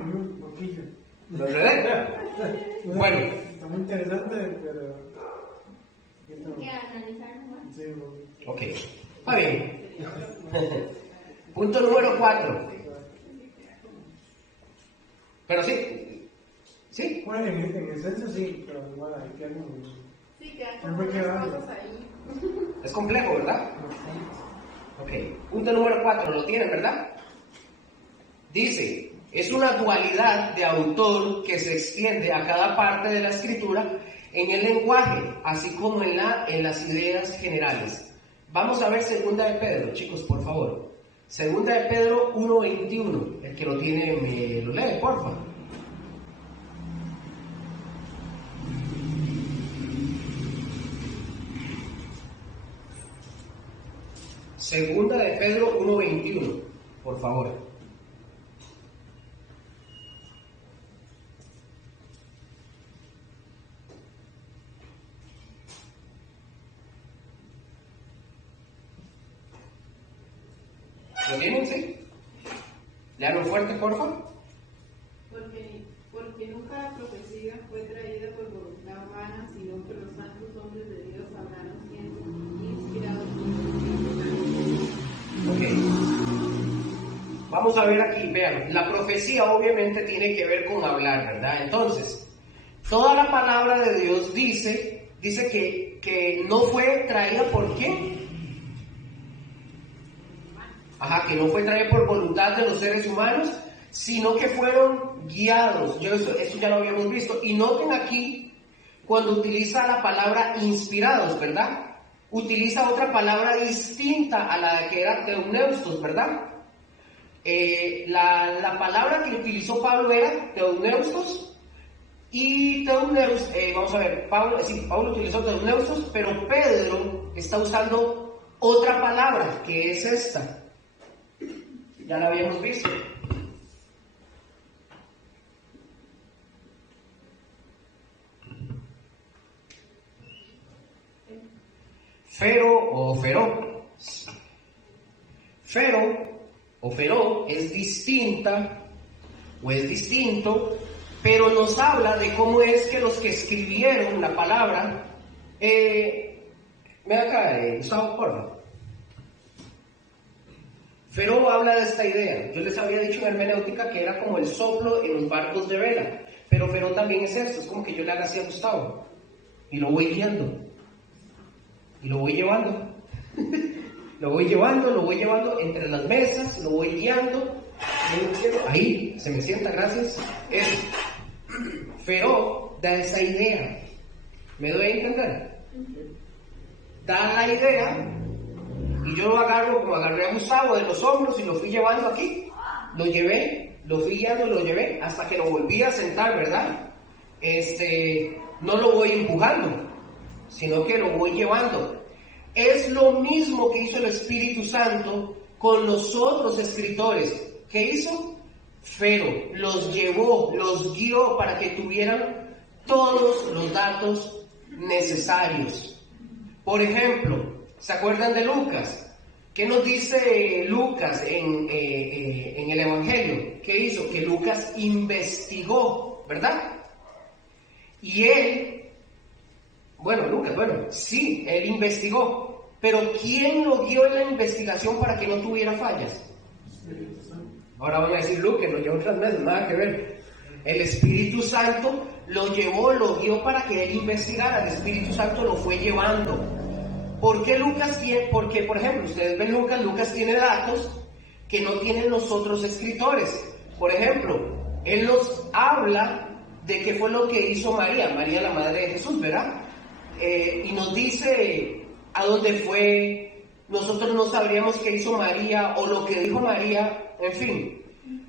¿Lo enredé? Bueno. Está muy interesante, pero... Hay que analizar más. Sí, ok. Está bien. Punto número 4. Pero sí. ¿Sí? Bueno, en esencia sí, pero igual hay que algo. Sí, quedan como unas cosas ahí. Es complejo, ¿verdad? Ok. Punto número 4. Lo tienen, ¿verdad? Dice: Es una dualidad de autor que se extiende a cada parte de la escritura en el lenguaje, así como en las ideas generales. Vamos a ver Segunda de Pedro, chicos, por favor. Segunda de Pedro 1:21. El que lo tiene, me lo lee, por favor. Segunda de Pedro 1:21, por favor. ¿Lo tienen, sí? Léalo fuerte, por favor. Porque nunca la profecía fue traída por voluntad humana, sino que los santos hombres de Dios hablaron siendo inspirados por el Espíritu Santo. Ok. Vamos a ver aquí, vean, la profecía obviamente tiene que ver con hablar, ¿verdad? Entonces, toda la palabra de Dios dice que no fue traída por quién. Que no fue traída por voluntad de los seres humanos, sino que fueron guiados. Eso ya lo habíamos visto. Y noten aquí, cuando utiliza la palabra inspirados, ¿verdad? Utiliza otra palabra distinta a la que era teumneustos, ¿verdad? La palabra que utilizó Pablo era teumneustos, y teumneustos, vamos a ver, Pablo utilizó teumneustos, pero Pedro está usando otra palabra, que es esta. Ya la habíamos visto. Fero o feró. Fero o feró es distinta o es distinto, pero nos habla de cómo es que los que escribieron la palabra, me acá, Gustavo, por favor. Fero habla de esta idea. Yo les había dicho en hermenéutica que era como el soplo en los barcos de vela, pero Fero también es esto, es como que yo le haga así a Gustavo y lo voy guiando y lo voy llevando lo voy llevando entre las mesas, lo voy guiando. Ahí se me sienta, gracias. Fero da esa idea, ¿me doy a entender? Da la idea. Y yo lo agarro, como agarré a Gustavo de los hombros y lo fui llevando aquí. Lo llevé, lo fui guiando, lo llevé hasta que lo volví a sentar, ¿verdad? No lo voy empujando, sino que lo voy llevando. Es lo mismo que hizo el Espíritu Santo con los otros escritores. ¿Qué hizo? Fero los llevó, los guió para que tuvieran todos los datos necesarios. Por ejemplo, ¿se acuerdan de Lucas? ¿Qué nos dice Lucas en el Evangelio? ¿Qué hizo? Que Lucas investigó, ¿verdad? Y él, él investigó, pero ¿quién lo guió en la investigación para que no tuviera fallas? Ahora van a decir, Lucas lo llevó 3 meses, nada que ver. El Espíritu Santo lo llevó, lo guió para que él investigara. El Espíritu Santo lo fue llevando. ¿Por qué Lucas tiene? Porque, por ejemplo, ustedes ven Lucas tiene datos que no tienen los otros escritores. Por ejemplo, él nos habla de qué fue lo que hizo María, la madre de Jesús, ¿verdad? Y nos dice a dónde fue. Nosotros no sabríamos qué hizo María o lo que dijo María. En fin,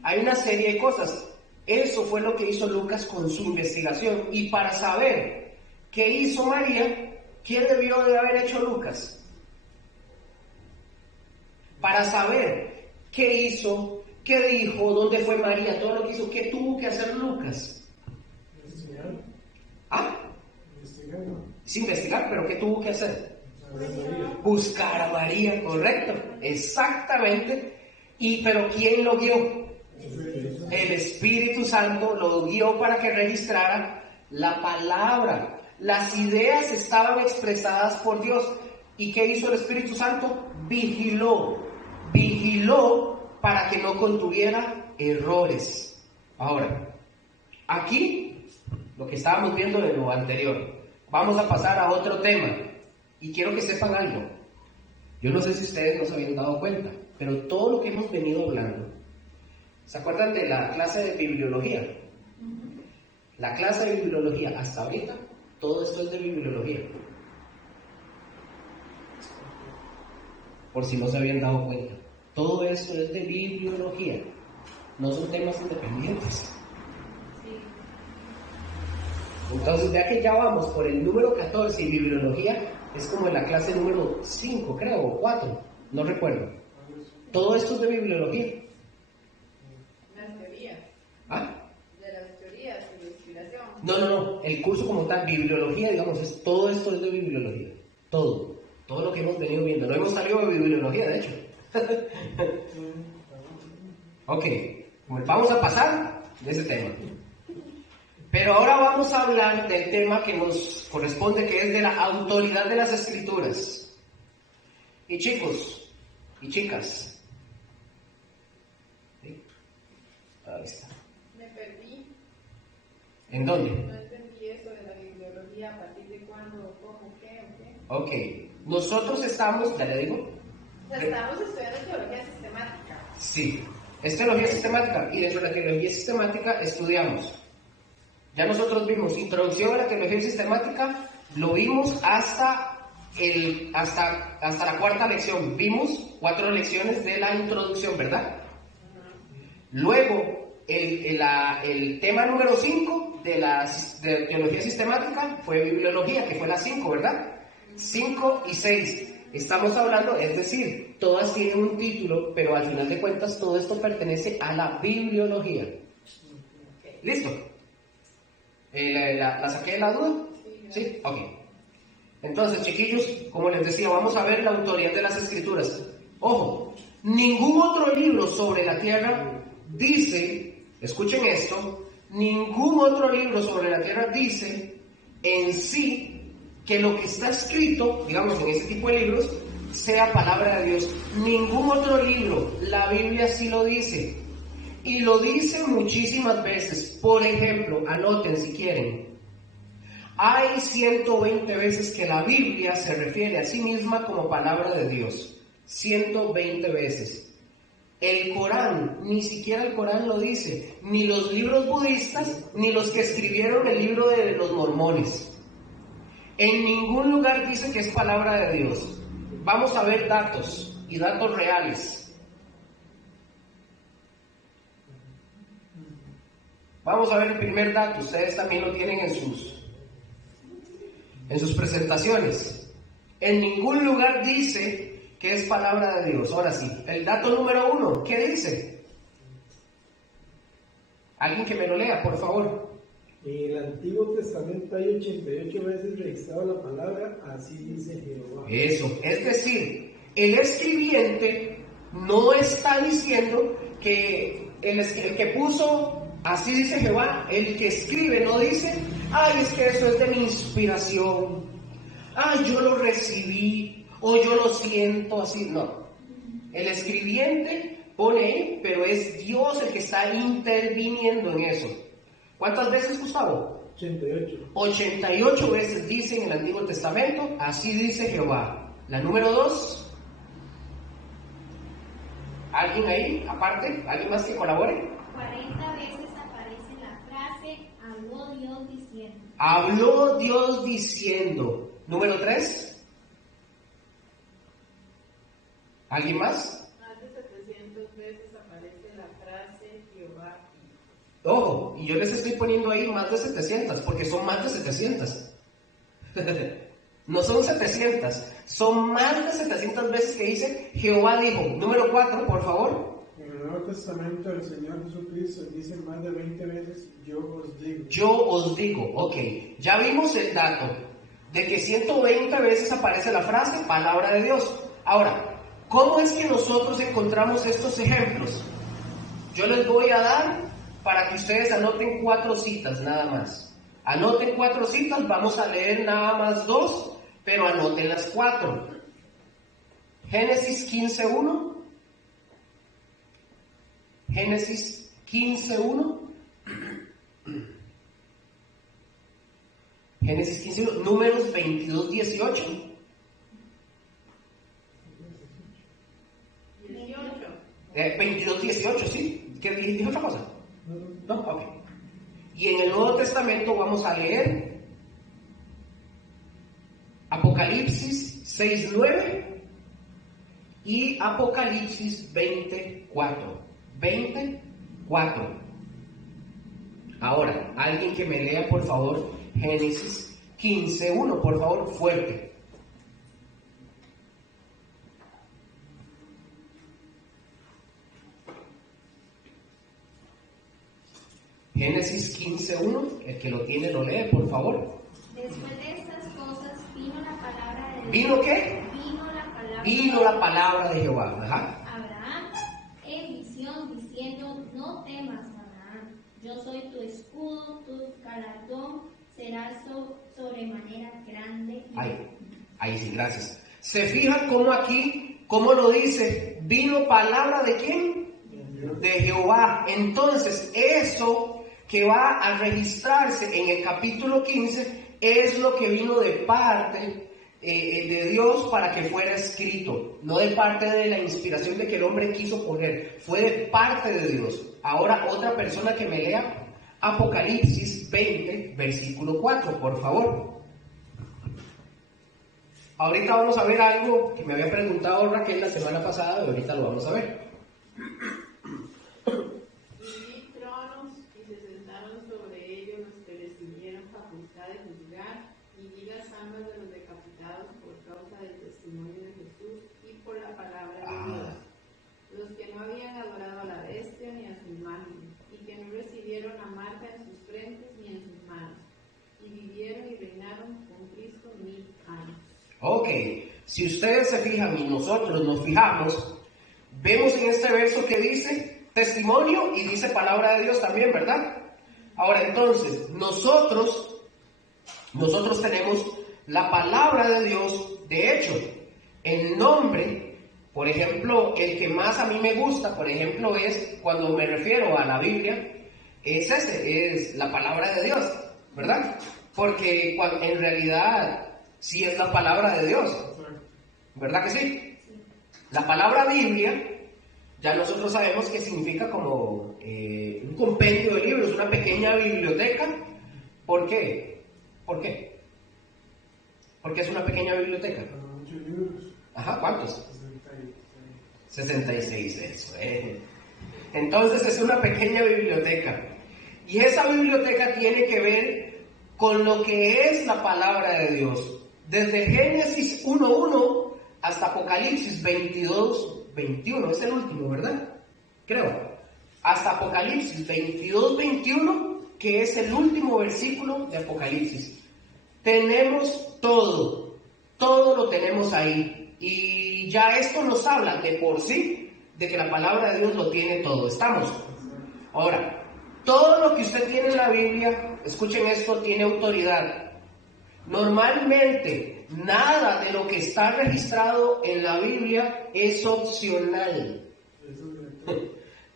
hay una serie de cosas. Eso fue lo que hizo Lucas con su investigación. Y para saber qué hizo María, ¿qué debió de haber hecho Lucas? Para saber qué hizo, qué dijo, dónde fue María, todo lo que hizo, ¿qué tuvo que hacer Lucas? Investigar, pero ¿qué tuvo que hacer? Buscar a María, correcto, exactamente. Pero ¿quién lo guió? El Espíritu Santo lo guió para que registrara la palabra. Las ideas estaban expresadas por Dios. ¿Y qué hizo el Espíritu Santo? Vigiló para que no contuviera errores. Ahora, aquí, lo que estábamos viendo de lo anterior, vamos a pasar a otro tema. Y quiero que sepan algo. Yo no sé si ustedes no se habían dado cuenta, pero todo lo que hemos venido hablando ¿Se acuerdan de la clase de bibliología? La clase de bibliología, hasta ahorita, todo esto es de bibliología. Por si no se habían dado cuenta. Todo esto es de bibliología. No son temas independientes. Entonces, ya que ya vamos por el número 14 y bibliología, es como en la clase número 5, creo, o 4, no recuerdo. Todo esto es de bibliología. Las teorías. ¿Ah? De las teorías y la inspiración. No. El curso como tal, bibliología, digamos, todo esto es de bibliología. Todo lo que hemos venido viendo. No hemos salido de bibliología, de hecho. Ok, vamos a pasar de ese tema. Pero ahora vamos a hablar del tema que nos corresponde, que es de la autoridad de las Escrituras. Y chicos y chicas, ¿sí? Ahí está. Me perdí. ¿En dónde? No entendí eso de la bibliología, a partir de cuándo, cómo, qué o qué. Ok, nosotros estamos, ya le digo. O sea, estamos estudiando teología sistemática. Sí, es teología sistemática, y dentro de la teología sistemática estudiamos. Ya nosotros vimos introducción a la teología sistemática, lo vimos hasta la cuarta lección. Vimos 4 lecciones de la introducción, ¿verdad? Luego, el tema número 5 de teología sistemática fue bibliología, que fue la 5, ¿verdad? 5 y 6. Estamos hablando, es decir, todas tienen un título, pero al final de cuentas todo esto pertenece a la bibliología. ¿Listo? ¿La saqué de la duda? ¿Sí? Ok. Entonces, chiquillos, como les decía, vamos a ver la autoridad de las Escrituras. Ojo, ningún otro libro sobre la tierra dice, escuchen esto, ningún otro libro sobre la tierra dice en sí que lo que está escrito, digamos, en ese tipo de libros, sea palabra de Dios. Ningún otro libro, la Biblia sí lo dice. Y lo dice muchísimas veces. Por ejemplo, anoten si quieren. Hay 120 veces que la Biblia se refiere a sí misma como palabra de Dios. 120 veces. El Corán, ni siquiera el Corán lo dice. Ni los libros budistas, ni los que escribieron el libro de los mormones. En ningún lugar dice que es palabra de Dios. Vamos a ver datos y datos reales. Vamos a ver el primer dato. Ustedes también lo tienen en sus presentaciones. En ningún lugar dice que es palabra de Dios. Ahora sí, el dato número 1, ¿qué dice? Alguien que me lo lea, por favor. En el Antiguo Testamento hay 88 veces registrado la palabra, así dice Jehová. Eso, es decir, el escribiente no está diciendo que el que puso, así dice Jehová, el que escribe no dice, ay, es que eso es de mi inspiración, ay, yo lo recibí, o yo lo siento así. No, el escribiente pone, pero es Dios el que está interviniendo en eso. ¿Cuántas veces, Gustavo? 88. 88 veces dice en el Antiguo Testamento, así dice Jehová. La número 2. ¿Alguien ahí, aparte? ¿Alguien más que colabore? 40 veces aparece la frase, habló Dios diciendo. Habló Dios diciendo. Número 3. ¿Alguien más? Más de 700 veces aparece la frase Jehová. Ojo, y yo les estoy poniendo ahí más de 700, porque son más de 700. No son 700, son más de 700 veces que dice Jehová dijo. Número 4, por favor. En el Nuevo Testamento el Señor Jesucristo dice más de 20 veces, yo os digo. Yo os digo, ok. Ya vimos el dato de que 120 veces aparece la frase palabra de Dios. Ahora, ¿cómo es que nosotros encontramos estos ejemplos? Yo les voy a dar para que ustedes anoten 4 citas nada más. Anoten 4 citas, vamos a leer nada más 2, pero anoten las 4. Génesis 15:1. Génesis 15:1. Génesis 15:1. Números 22:18. 18. 22:18, sí. ¿Qué dijo otra cosa? No, ok. Y en el Nuevo Testamento vamos a leer Apocalipsis 6:9 y Apocalipsis 20:4. 20:4. Ahora, alguien que me lea, por favor, Génesis 15:1, por favor, fuerte. Génesis 15:1, el que lo tiene lo lee, por favor. Después de estas cosas vino la palabra de Dios. ¿Vino qué? Vino la palabra de Jehová. Ajá. Abraham en visión diciendo: no temas, Abraham, yo soy tu escudo, tu galardón será sobremanera grande. Ahí sí, gracias. ¿Se fijan cómo aquí, cómo lo dice? ¿Vino palabra de quién? De Jehová. Entonces, eso que va a registrarse en el capítulo 15 es lo que vino de parte de Dios para que fuera escrito, no de parte de la inspiración de que el hombre quiso poner, fue de parte de Dios. Ahora otra persona que me lea Apocalipsis 20, versículo 4, por favor. Ahorita vamos a ver algo que me había preguntado Raquel la semana pasada y ahorita lo vamos a ver. Ok, si ustedes se fijan y nosotros nos fijamos, vemos en este verso que dice testimonio y dice palabra de Dios también, ¿verdad? Ahora entonces, nosotros tenemos la palabra de Dios. De hecho, el nombre, por ejemplo, el que más a mí me gusta, por ejemplo, es cuando me refiero a la Biblia, es la palabra de Dios, ¿verdad? Porque en realidad sí es la palabra de Dios, ¿verdad que sí? La palabra Biblia, ya nosotros sabemos que significa como un compendio de libros, una pequeña biblioteca. ¿Por qué? ¿Por qué? Porque es una pequeña biblioteca. Muchos libros. Ajá, ¿cuántos? 66, eso. Entonces es una pequeña biblioteca. Y esa biblioteca tiene que ver con lo que es la palabra de Dios. Desde Génesis 1:1 hasta Apocalipsis 22:21. Es el último, ¿verdad? Creo. Hasta Apocalipsis 22:21, que es el último versículo de Apocalipsis. Tenemos todo lo tenemos ahí. Y ya esto nos habla de por sí de que la palabra de Dios lo tiene todo. ¿Estamos? Ahora, todo lo que usted tiene en la Biblia, escuchen esto, tiene autoridad. Normalmente, nada de lo que está registrado en la Biblia es opcional.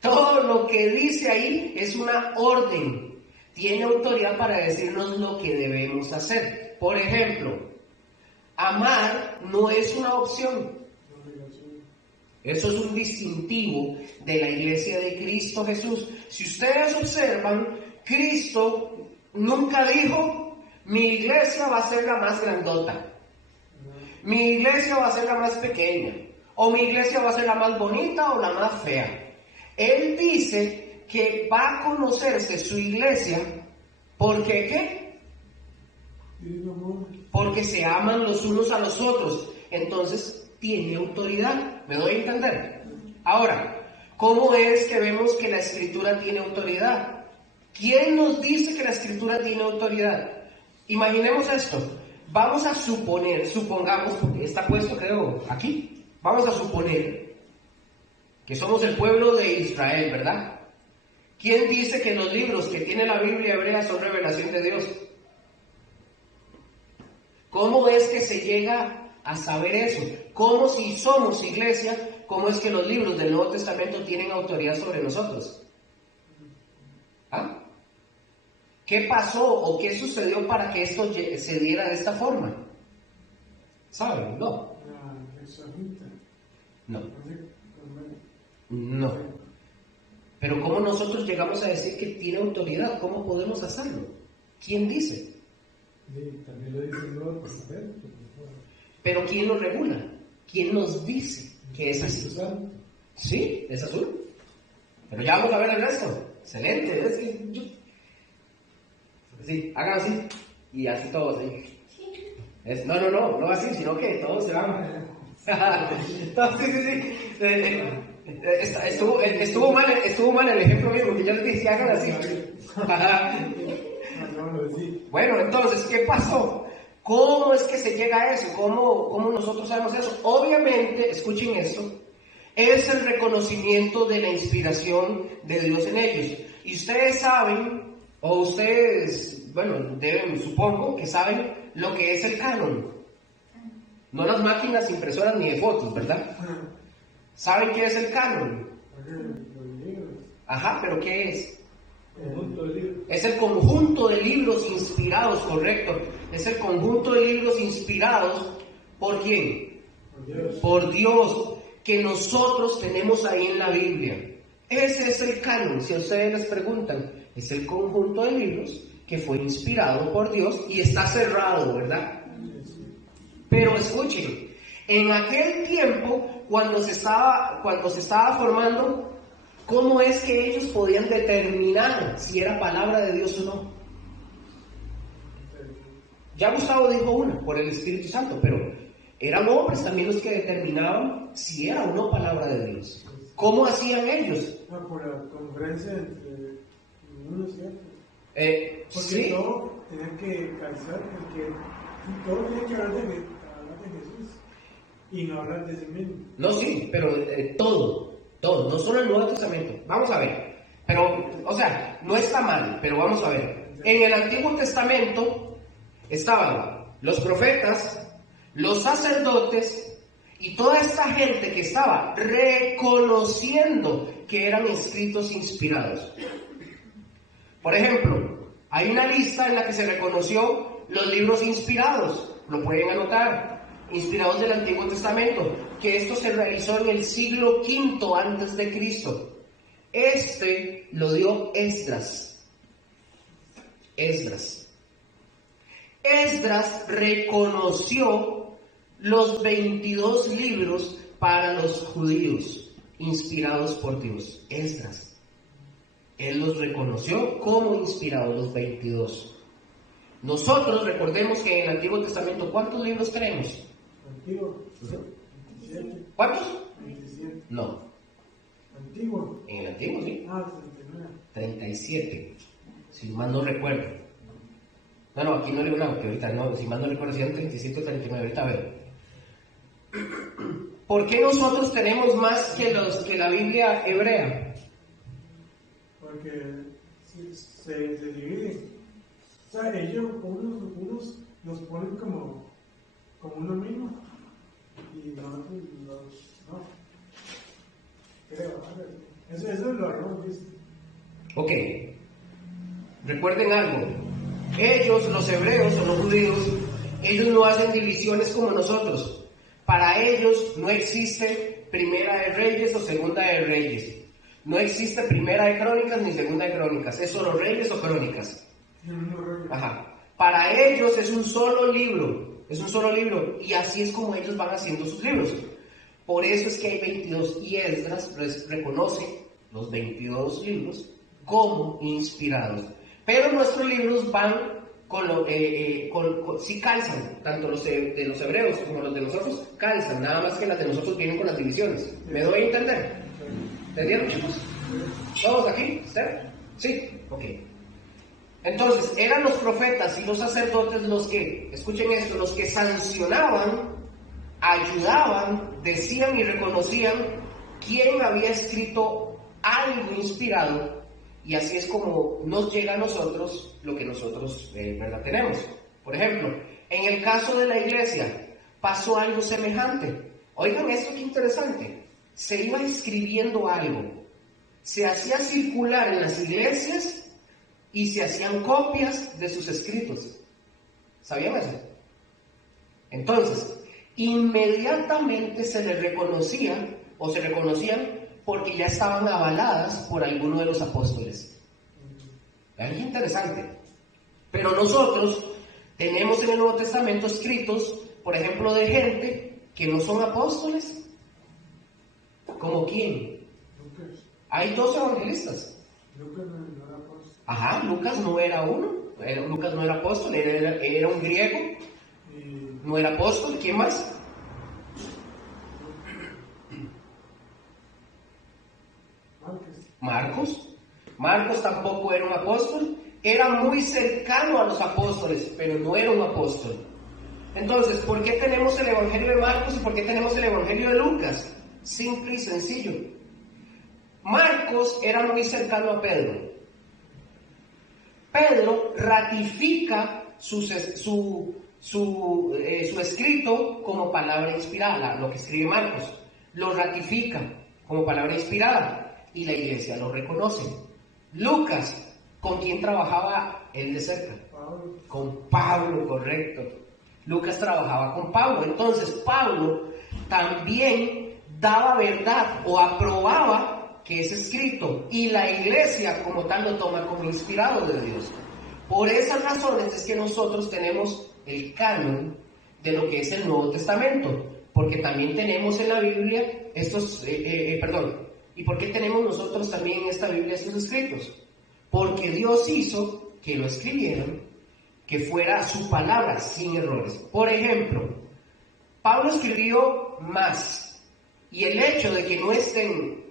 Todo lo que dice ahí es una orden. Tiene autoridad para decirnos lo que debemos hacer. Por ejemplo, amar no es una opción. Eso es un distintivo de la iglesia de Cristo Jesús. Si ustedes observan, Cristo nunca dijo: mi iglesia va a ser la más grandota, mi iglesia va a ser la más pequeña, o mi iglesia va a ser la más bonita o la más fea. Él dice que va a conocerse su iglesia porque ¿qué? Porque se aman los unos a los otros. Entonces tiene autoridad. ¿Me doy a entender? Ahora, ¿cómo es que vemos que la Escritura tiene autoridad? ¿Quién nos dice que la Escritura tiene autoridad? Imaginemos esto. Vamos a supongamos, porque está puesto creo aquí, vamos a suponer que somos el pueblo de Israel, ¿verdad? ¿Quién dice que los libros que tiene la Biblia hebrea son revelación de Dios? ¿Cómo es que se llega a saber eso? ¿Cómo, si somos iglesia, cómo es que los libros del Nuevo Testamento tienen autoridad sobre nosotros? ¿Ah? ¿Qué pasó o qué sucedió para que esto se diera de esta forma? ¿Saben? No. No. No. Pero ¿cómo nosotros llegamos a decir que tiene autoridad? ¿Cómo podemos hacerlo? ¿Quién dice? Sí, también lo dice el Nuevo Testamento. Pero ¿quién lo regula? ¿Quién nos dice que es así? Santo. Sí, es azul. Pero ya vamos a ver el resto. Excelente. Es que sí, hagan así. Y así todos. ¿Sí? No así, sino que todos se van. Sí. Estuvo mal el ejemplo mío, porque yo les dije, hagan así. Bueno, entonces, ¿qué pasó? ¿Cómo es que se llega a eso? ¿Cómo nosotros sabemos eso? Obviamente, escuchen esto, es el reconocimiento de la inspiración de Dios en ellos. Y ustedes saben, o ustedes, bueno, supongo que saben lo que es el canon. No las máquinas impresoras ni de fotos, ¿verdad? ¿Saben qué es el canon? Ajá, pero ¿qué es? Es el conjunto de libros inspirados, correcto. Es el conjunto de libros inspirados ¿por quién? Por Dios, que nosotros tenemos ahí en la Biblia. Ese es el canon, si a ustedes les preguntan. Es el conjunto de libros que fue inspirado por Dios y está cerrado, ¿verdad? Pero escuchen, en aquel tiempo, cuando se estaba formando, ¿cómo es que ellos podían determinar si era palabra de Dios o no? Ya Gustavo dijo una, por el Espíritu Santo, pero eran hombres también los que determinaban si era o no palabra de Dios. ¿Cómo hacían ellos? Por la conferencia entre unos y otros. Porque ¿sí? todo tenía que calzar, porque todo tenía que hablar de Jesús y no hablar de sí mismo. No, sí, pero todo, no solo el Nuevo Testamento. Vamos a ver, pero, o sea, no está mal, pero vamos a ver. En el Antiguo Testamento estaban los profetas, los sacerdotes y toda esta gente que estaba reconociendo que eran escritos inspirados. Por ejemplo, hay una lista en la que se reconoció los libros inspirados, lo pueden anotar, inspirados del Antiguo Testamento, que esto se realizó en el siglo V antes de Cristo. Este lo dio Esdras. Esdras reconoció los 22 libros para los judíos, inspirados por Dios. Esdras. Él los reconoció como inspirados, los 22. Nosotros recordemos que en el Antiguo Testamento, ¿cuántos libros tenemos? Antiguo. 27. ¿Cuántos? 27. No. Antiguo. En el Antiguo, sí. 39. 37. Si mal no recuerdo. No, aquí no leo nada, que ahorita no, si mal no recuerdo, si eran 37 o 39, ahorita a ver. ¿Por qué nosotros tenemos más que la Biblia hebrea? Porque se dividen. O sea, ellos, unos los ponen como uno mismo y nosotros no. Creo, eso es lo error, ¿viste? Ok. Recuerden algo. Ellos, los hebreos o los judíos, ellos no hacen divisiones como nosotros. Para ellos no existe Primera de Reyes o Segunda de Reyes. No existe Primera de Crónicas ni Segunda de Crónicas. Es solo Reyes o Crónicas. Ajá. Para ellos es un solo libro. Es un solo libro. Y así es como ellos van haciendo sus libros. Por eso es que hay 22. Y Esdras reconoce los 22 libros como inspirados. Pero nuestros libros van sí calzan, tanto los de los hebreos como los de nosotros calzan, nada más que las de nosotros vienen con las divisiones. ¿Me doy a entender? ¿Entendieron, chicos? ¿Todos aquí? ¿Usted? Sí, ok. Entonces, eran los profetas y los sacerdotes los que, escuchen esto, los que sancionaban, ayudaban, decían y reconocían quién había escrito algo inspirado. Y así es como nos llega a nosotros lo que nosotros ¿verdad? Tenemos. Por ejemplo, en el caso de la iglesia pasó algo semejante. Oigan esto, qué interesante. Se iba escribiendo algo, se hacía circular en las iglesias y se hacían copias de sus escritos. ¿Sabían eso? Entonces, inmediatamente se les reconocía o se reconocían porque ya estaban avaladas por alguno de los apóstoles. Es interesante. Pero nosotros tenemos en el Nuevo Testamento escritos, por ejemplo, de gente que no son apóstoles. ¿Como quién? Lucas. Hay 2 evangelistas. Lucas no era apóstol. Ajá, Lucas no era uno. Lucas no era apóstol, era un griego. No era apóstol. ¿Quién más? Marcos tampoco era un apóstol. Era muy cercano a los apóstoles, pero no era un apóstol. Entonces, ¿por qué tenemos el Evangelio de Marcos y por qué tenemos el Evangelio de Lucas? Simple y sencillo. Marcos era muy cercano a Pedro. Pedro ratifica su escrito como palabra inspirada, lo que escribe Marcos. Lo ratifica como palabra inspirada y la iglesia lo reconoce. Lucas, ¿con quién trabajaba él de cerca? Pablo. Con Pablo, correcto. Lucas trabajaba con Pablo. Entonces Pablo también daba verdad o aprobaba que es escrito, y la iglesia como tal lo toma como inspirado de Dios. Por esas razones es que nosotros tenemos el canon de lo que es el Nuevo Testamento, porque también tenemos en la Biblia estos, ¿y por qué tenemos nosotros también en esta Biblia estos escritos? Porque Dios hizo que lo escribieran, que fuera su palabra sin errores. Por ejemplo, Pablo escribió más, y el hecho de que no estén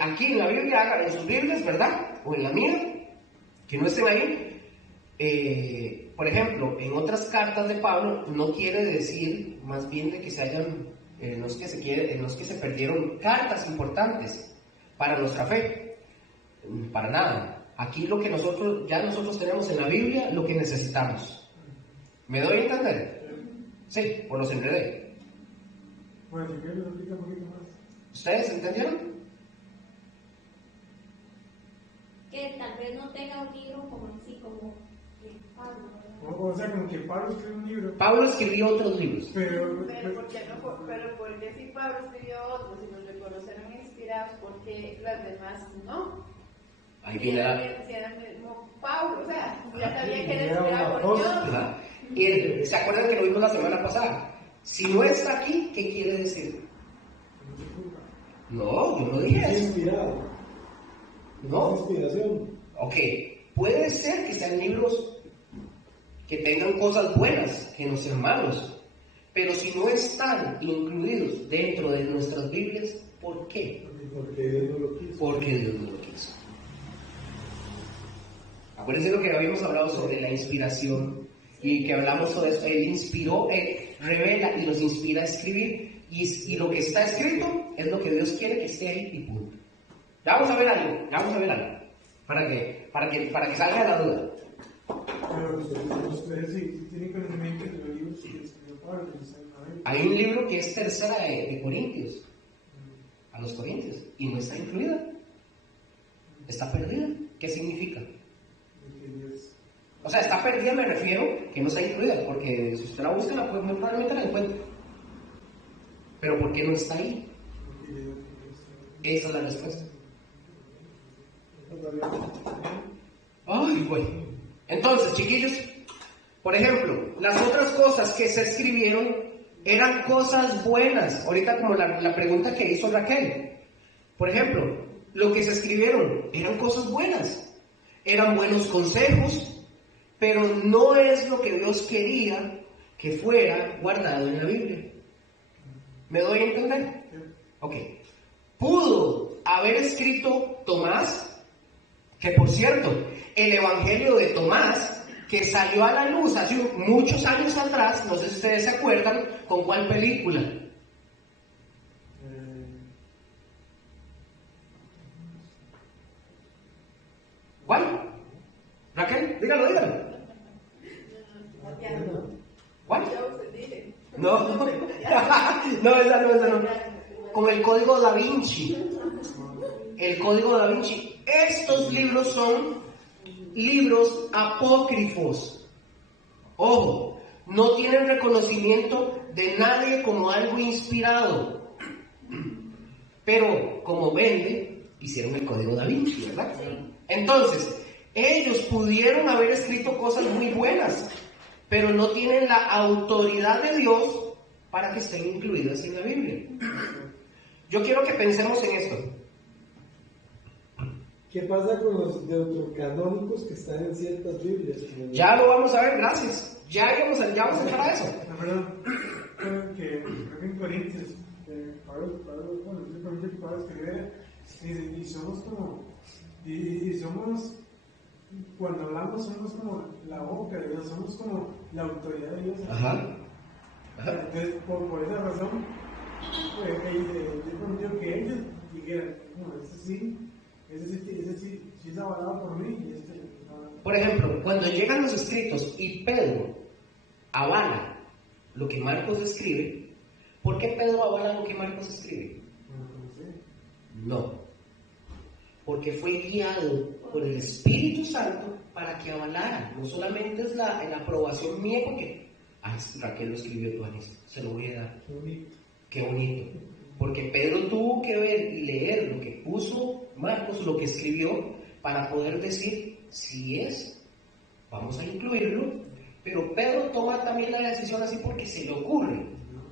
aquí en la Biblia, en sus Biblias, ¿verdad? O en la mía, que no estén ahí. Por ejemplo, en otras cartas de Pablo no quiere decir más bien de que se hayan, no es que se perdieron cartas importantes para nuestra fe, para nada. Aquí lo que nosotros tenemos en la Biblia, lo que necesitamos. ¿Me doy a entender? Sí, o los enredé. Bueno, si quieres, explica un poquito más. ¿Ustedes entendieron? Que tal vez no tenga un libro como así, como Pablo, ¿verdad? O sea, como que Pablo escribió un libro. Pablo escribió otros libros. Pero ¿por qué si Pablo escribió otros y los reconocieron inspirados, por qué las demás no? Ahí viene la... Si era el mismo Pablo, o sea, ya sabía que era inspirado por Dios. ¿verdad? Y ¿se acuerdan que lo vimos la semana pasada? Si no está aquí, ¿qué quiere decir? No, yo no dije Es eso. inspirado. No. Es inspiración. Ok, puede ser que sean libros que tengan cosas buenas, que no sean malos, pero si no están incluidos dentro de nuestras Biblias, ¿por qué? Porque Dios no lo quiso. Porque Dios no lo quiso. Acuérdense lo que habíamos hablado sobre la inspiración y que hablamos sobre esto. Él inspiró, Él revela y nos inspira a escribir, y lo que está escrito es lo que Dios quiere que esté ahí y punto. Ya vamos a ver algo, para que salga de la duda. Pero ustedes sí tienen conocimiento de los libros que escribió Pablo, que están en la Biblia. Hay un libro que es tercera de Corintios, a los Corintios, y no está incluida. Está perdida. ¿Qué significa? Que Dios- O sea, está perdida, me refiero que no está incluida, porque si usted la busca, muy probablemente la encuentre. Pero ¿por qué no está ahí? porque Dios- Esa es la respuesta. Ay, bueno. Entonces, chiquillos, por ejemplo, las otras cosas que se escribieron eran cosas buenas. Ahorita como la pregunta que hizo Raquel. Por ejemplo, lo que se escribieron eran cosas buenas. Eran buenos consejos, pero no es lo que Dios quería que fuera guardado en la Biblia. ¿Me doy a entender? Ok. ¿Pudo haber escrito Tomás? Que por cierto, el Evangelio de Tomás, que salió a la luz hace muchos años atrás, no sé si ustedes se acuerdan, ¿con cuál película? ¿Cuál? Raquel, dígalo. ¿Cuál? No, no, esa no. Con el Código Da Vinci. El Código Da Vinci. Estos libros son libros apócrifos. Ojo, no tienen reconocimiento de nadie como algo inspirado. Pero como vende, hicieron el código Da Vinci, ¿verdad? Entonces, ellos pudieron haber escrito cosas muy buenas, pero no tienen la autoridad de Dios para que estén incluidas en la Biblia. Yo quiero que pensemos en esto. ¿Qué pasa con los deuterocanónicos que están en ciertas Biblias? Ya lo vamos a ver, gracias. Ya vamos a entrar a eso. La verdad, creo que en Corintios, Pablo escribe, y somos como, y somos, cuando hablamos somos como la boca de Dios, somos como la autoridad de Dios. Ajá. Entonces, por esa razón, yo contigo que ellos dijeran, no, ese sí es avalado por mí y este no. Por ejemplo, cuando llegan los escritos y Pedro avala lo que Marcos escribe, ¿por qué Pedro avala lo que Marcos escribe? No, porque fue guiado por el Espíritu Santo para que avalara. No solamente es la aprobación mía, porque Raquel lo escribió, se lo voy a dar. Qué bonito. Porque Pedro tuvo que ver y leer lo que puso Marcos, lo que escribió, para poder decir si es, vamos a incluirlo. Pero Pedro toma también la decisión así porque se le ocurre,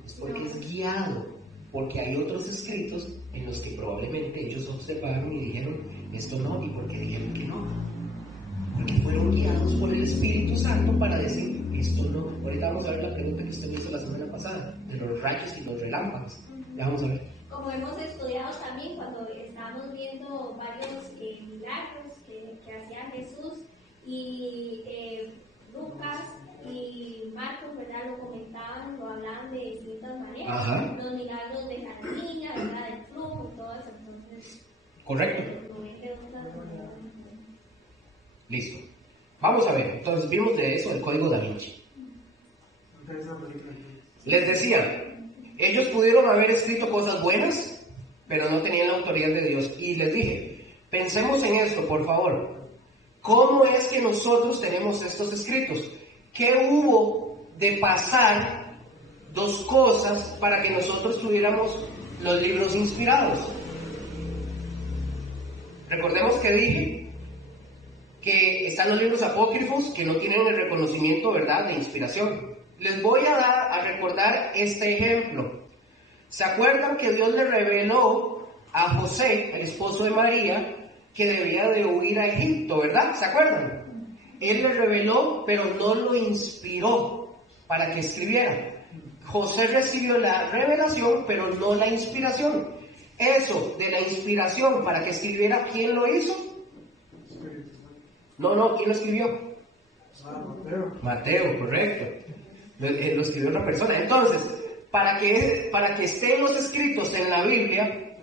es porque es guiado, porque hay otros escritos en los que probablemente ellos observaron y dijeron esto no, y porque dijeron que no, porque fueron guiados por el Espíritu Santo para decir esto no. Ahorita vamos a ver la pregunta que usted me hizo la semana pasada de los rayos y los relámpagos. Ya vamos a ver. Como hemos estudiado también cuando estábamos viendo varios milagros que hacía Jesús, y Lucas y Marcos, ¿verdad? Lo comentaban, lo hablaban de distintas maneras. Ajá. Los milagros de la niña, ¿verdad? Del flujo y todo eso. Entonces, Correcto. lo ven de otras maneras. Listo. Vamos a ver. Entonces vimos de eso el código Da Vinci. Les decía, ellos pudieron haber escrito cosas buenas, pero no tenían la autoridad de Dios. Y les dije, pensemos en esto, por favor. ¿Cómo es que nosotros tenemos estos escritos? ¿Qué hubo de pasar dos cosas para que nosotros tuviéramos los libros inspirados? Recordemos que dije que están los libros apócrifos que no tienen el reconocimiento, ¿verdad?, de inspiración. Les voy a recordar este ejemplo. ¿Se acuerdan que Dios le reveló a José, el esposo de María, que debía de huir a Egipto, ¿verdad? ¿Se acuerdan? Él le reveló, pero no lo inspiró para que escribiera. José recibió la revelación, pero no la inspiración. Eso de la inspiración para que escribiera, ¿quién lo hizo? No, ¿quién lo escribió? Mateo, correcto. Lo escribió otra persona. Entonces, para que estén los escritos en la Biblia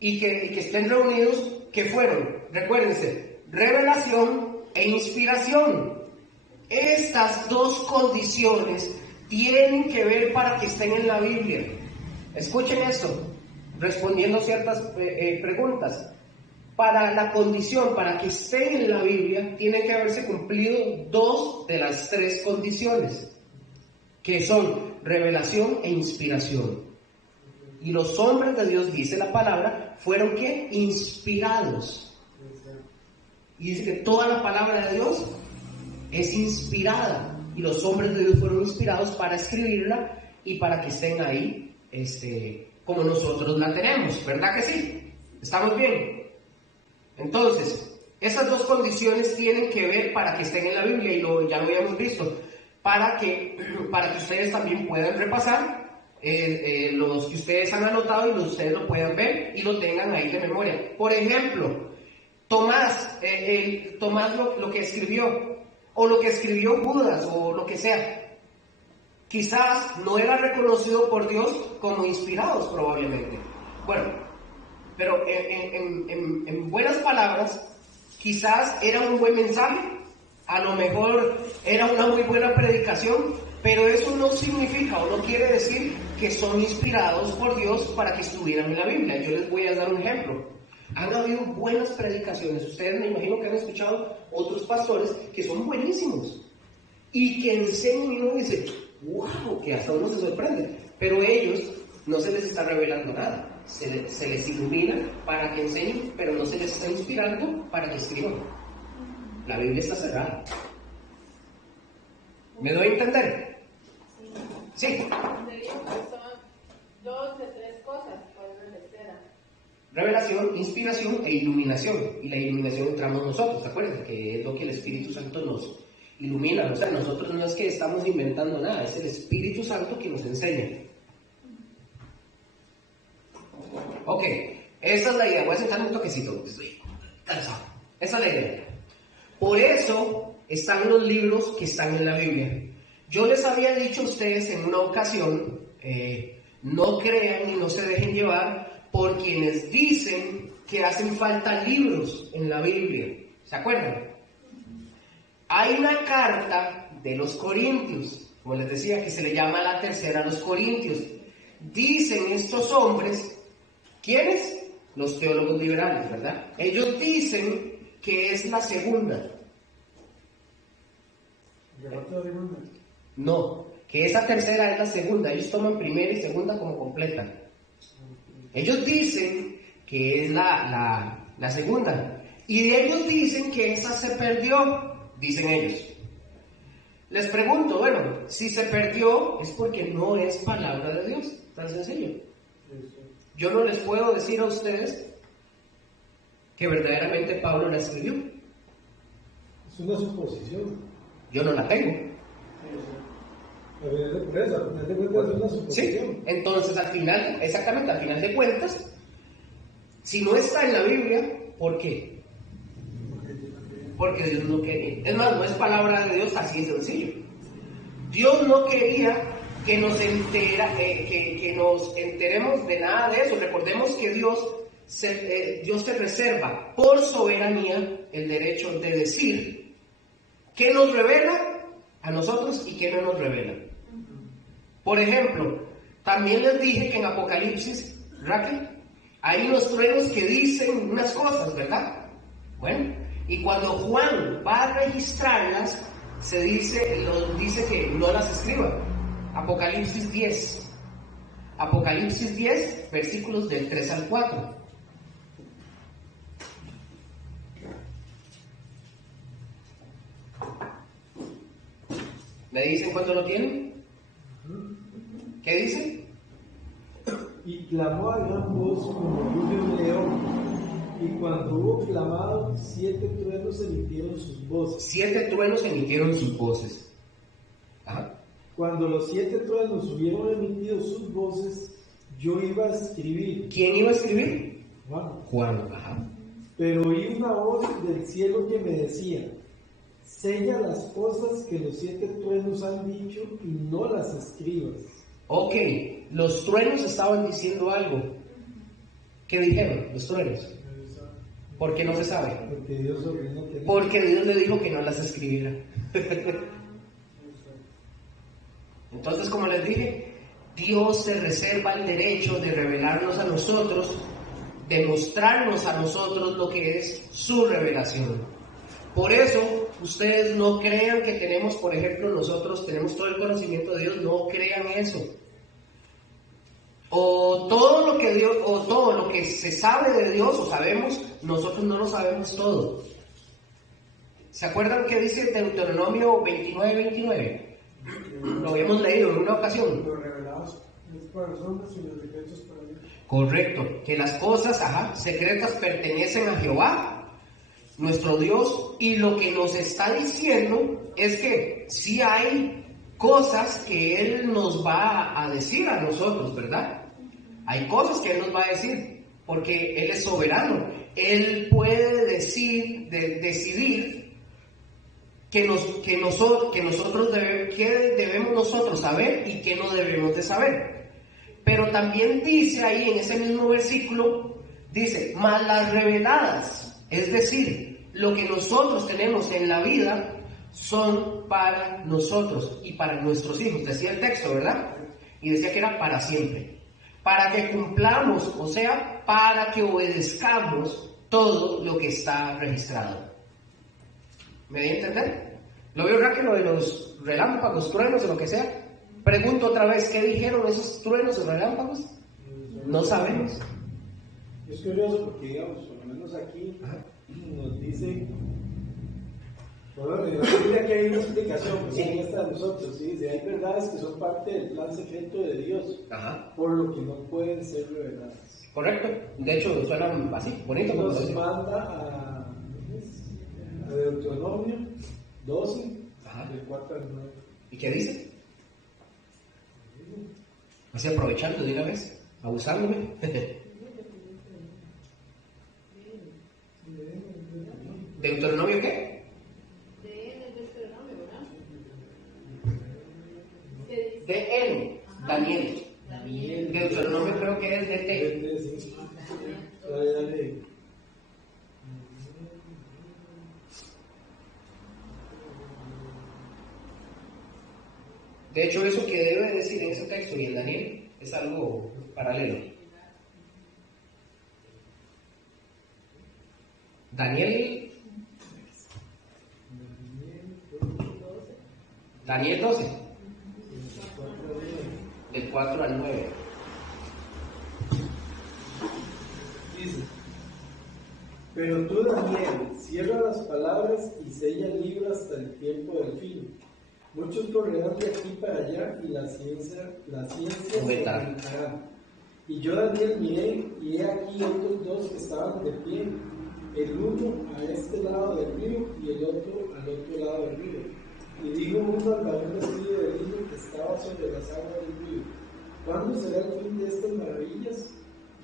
y que estén reunidos, ¿qué fueron? Recuérdense, revelación e inspiración. Estas dos condiciones tienen que ver para que estén en la Biblia. Escuchen esto, respondiendo ciertas preguntas. Para la condición, para que estén en la Biblia, tienen que haberse cumplido dos de las tres condiciones, que son revelación e inspiración. Y los hombres de Dios, dice la palabra, fueron ¿qué? Inspirados. Y dice que toda la palabra de Dios es inspirada. Y los hombres de Dios fueron inspirados para escribirla y para que estén ahí como nosotros la tenemos. ¿Verdad que sí? ¿Estamos bien? Entonces, esas dos condiciones tienen que ver para que estén en la Biblia, y ya lo habíamos visto, para que ustedes también puedan repasar los que ustedes han anotado y ustedes lo puedan ver y lo tengan ahí de memoria. Por ejemplo, Tomás lo que escribió, o lo que escribió Judas, o lo que sea, quizás no era reconocido por Dios como inspirados probablemente. Bueno, pero en buenas palabras, quizás era un buen mensaje, a lo mejor era una muy buena predicación, pero eso no significa o no quiere decir que son inspirados por Dios para que estuvieran en la Biblia. Yo les voy a dar un ejemplo. Han habido buenas predicaciones, ustedes me imagino que han escuchado otros pastores que son buenísimos y que enseñan y uno dice, wow, que hasta uno se sorprende, pero ellos no se les está revelando nada. se les ilumina para que enseñen, pero no se les está inspirando para que escriban. La Biblia está cerrada. ¿Me doy a entender? Sí. Te digo que son 2 de 3 cosas, ¿cuál es la tercera? Revelación, inspiración e iluminación. Y la iluminación entramos nosotros, ¿te acuerdas? Que es lo que el Espíritu Santo nos ilumina. O sea, nosotros no es que estamos inventando nada, es el Espíritu Santo que nos enseña. Ok, esa es la idea. Voy a sentarme un toquecito, estoy cansado. Esa es la idea. Por eso están los libros que están en la Biblia. Yo les había dicho a ustedes en una ocasión, no crean y no se dejen llevar por quienes dicen que hacen falta libros en la Biblia. ¿Se acuerdan? Hay una carta de los Corintios, como les decía, que se le llama la tercera a los Corintios. Dicen estos hombres, ¿quiénes? Los teólogos liberales, ¿verdad? Ellos dicen que es la segunda. No, que esa tercera es la segunda. Ellos toman primera y segunda como completa. Ellos dicen que es la segunda. Y ellos dicen que esa se perdió, dicen ellos. Les pregunto, bueno, si se perdió es porque no es palabra de Dios. Tan sencillo. Yo no les puedo decir a ustedes que verdaderamente Pablo la escribió. Es una suposición. Yo no la tengo. Por eso, al final de cuentas es una suposición. Sí, entonces al final, exactamente, al final de cuentas, si no está en la Biblia, ¿por qué? Porque Dios no quería. Es más, no es palabra de Dios, así de sencillo. Dios no quería que nos enteremos de nada de eso. Recordemos que Dios se reserva por soberanía el derecho de decir qué nos revela a nosotros y qué no nos revela. Por ejemplo, también les dije que en Apocalipsis, Raquel, hay unos truenos que dicen unas cosas, ¿verdad? Bueno, y cuando Juan va a registrarlas, dice que no las escriba. Apocalipsis 10. Apocalipsis 10, versículos del 3 al 4. ¿Me dicen cuánto lo tienen? ¿Qué dice? Y clamó a gran voz como luz de un león. Y cuando hubo clamado, 7 truenos emitieron sus voces. 7 truenos emitieron sus voces. Ajá. Cuando los 7 truenos hubieron emitido sus voces, yo iba a escribir. ¿Quién iba a escribir? Juan. Ajá. Pero oí una voz del cielo que me decía: sella las cosas que los 7 truenos han dicho y no las escribas. Ok, los truenos estaban diciendo algo. ¿Qué dijeron los truenos? ¿Por qué no se sabe? Porque Dios ordenó que no. Porque Dios le dijo que no las escribiera. Entonces, como les dije, Dios se reserva el derecho de revelarnos a nosotros, de mostrarnos a nosotros lo que es su revelación. Por eso, ustedes no crean que tenemos, por ejemplo, nosotros tenemos todo el conocimiento de Dios, no crean eso. O todo lo que se sabe de Dios o sabemos, nosotros no lo sabemos todo. ¿Se acuerdan qué dice Deuteronomio 29:29? Lo habíamos leído en una ocasión. Los revelados es para los hombres y los secretos para Dios. Correcto, que las cosas secretas pertenecen a Jehová, nuestro Dios, y lo que nos está diciendo es que sí hay cosas que Él nos va a decir a nosotros, ¿verdad? Hay cosas que Él nos va a decir, porque Él es soberano. Él puede decidir qué debemos nosotros saber y qué no debemos de saber. Pero también dice ahí en ese mismo versículo, dice, mas las reveladas, es decir, lo que nosotros tenemos en la vida, son para nosotros y para nuestros hijos. Decía el texto, ¿verdad? Y decía que era para siempre. Para que cumplamos, o sea, para que obedezcamos todo lo que está registrado. ¿Me di a entender? ¿Lo veo Raquel, lo de los relámpagos, truenos o lo que sea? Pregunto otra vez, ¿qué dijeron esos truenos o relámpagos? No sabemos. Es curioso porque, digamos, por lo menos aquí nos dice, bueno, en la Biblia que hay una explicación, pues sí, esta de nosotros, sí, dice, hay verdades que son parte del plan secreto de Dios, por lo que no pueden ser reveladas. Correcto, de hecho suena así, bonito. Nos manda a Deuteronomio 12, del 4 al 9. ¿Y qué dice? Así aprovechando de una vez, abusándome. ¿Deuteronomio qué? De él, Daniel. Deuteronomio creo que es de T. De hecho, eso que debe decir en ese texto y en Daniel es algo paralelo. Daniel 12, del 4 al 9. Dice, pero tú, Daniel, cierra las palabras y sella el libro hasta el tiempo del fin. Muchos correrán de aquí para allá y la ciencia se aumentará. Y yo, Daniel, miré y he aquí otros dos que estaban de pie, el uno a este lado del río y el otro al otro lado del río. Y dijo uno al varón vestido de lino que estaba sobre las aguas del río, ¿cuándo será el fin de estas maravillas?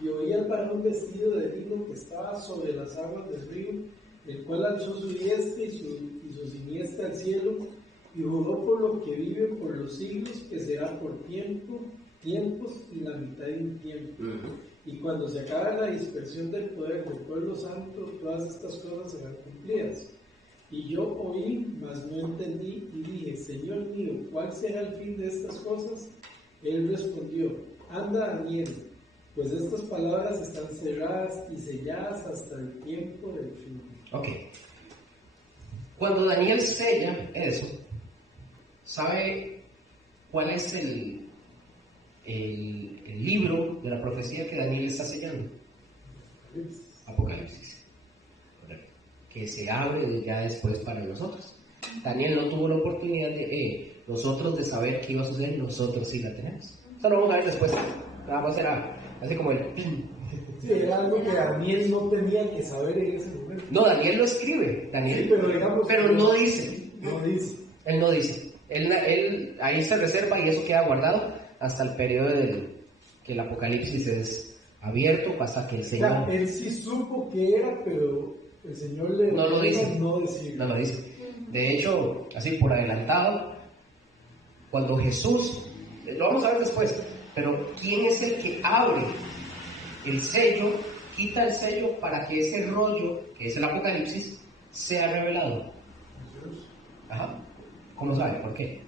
Y oí al varón vestido de lino que estaba sobre las aguas del río, el cual alzó su diestra y su siniestra al cielo, y juró por lo que vive por los siglos, que será por tiempos y la mitad de un tiempo. Y cuando se acabe la dispersión del poder del pueblo santo, todas estas cosas serán cumplidas. Y yo oí, mas no entendí, y dije, Señor mío, ¿cuál será el fin de estas cosas? Él respondió, anda, Daniel, pues estas palabras están cerradas y selladas hasta el tiempo del fin. Ok. Cuando Daniel sella eso, ¿sabe cuál es el libro de la profecía que Daniel está sellando? Apocalipsis. Correcto. Que se abre ya después para nosotros. Daniel no tuvo la oportunidad de nosotros de saber qué iba a suceder, nosotros sí la tenemos. Esto lo vamos a ver después. Vamos a hacer así como el pin. Sí, era algo que Daniel no tenía que saber en ese momento. No, Daniel lo escribe. Daniel, sí, pero no dice. No dice. Él no dice. Él ahí se reserva y eso queda guardado hasta el periodo que el Apocalipsis es abierto, hasta que el Señor... O sea, él sí supo que era, pero el Señor le no lo dice. No lo dice. De hecho, así por adelantado, cuando Jesús, lo vamos a ver después, pero ¿quién es el que abre el sello, quita el sello para que ese rollo, que es el Apocalipsis, sea revelado? Ajá. ¿Cómo sabe? ¿Por qué?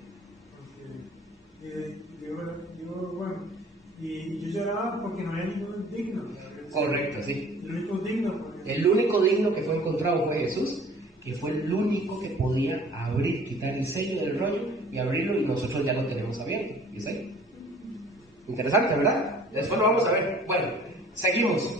Y yo lloraba porque no había ningún digno. Correcto, sí. El único digno que fue encontrado fue Jesús, que fue el único que podía abrir, quitar el sello del rollo y abrirlo, y nosotros ya lo tenemos abierto. ¿Y es ahí? Interesante, ¿verdad? Después lo vamos a ver. Bueno, seguimos.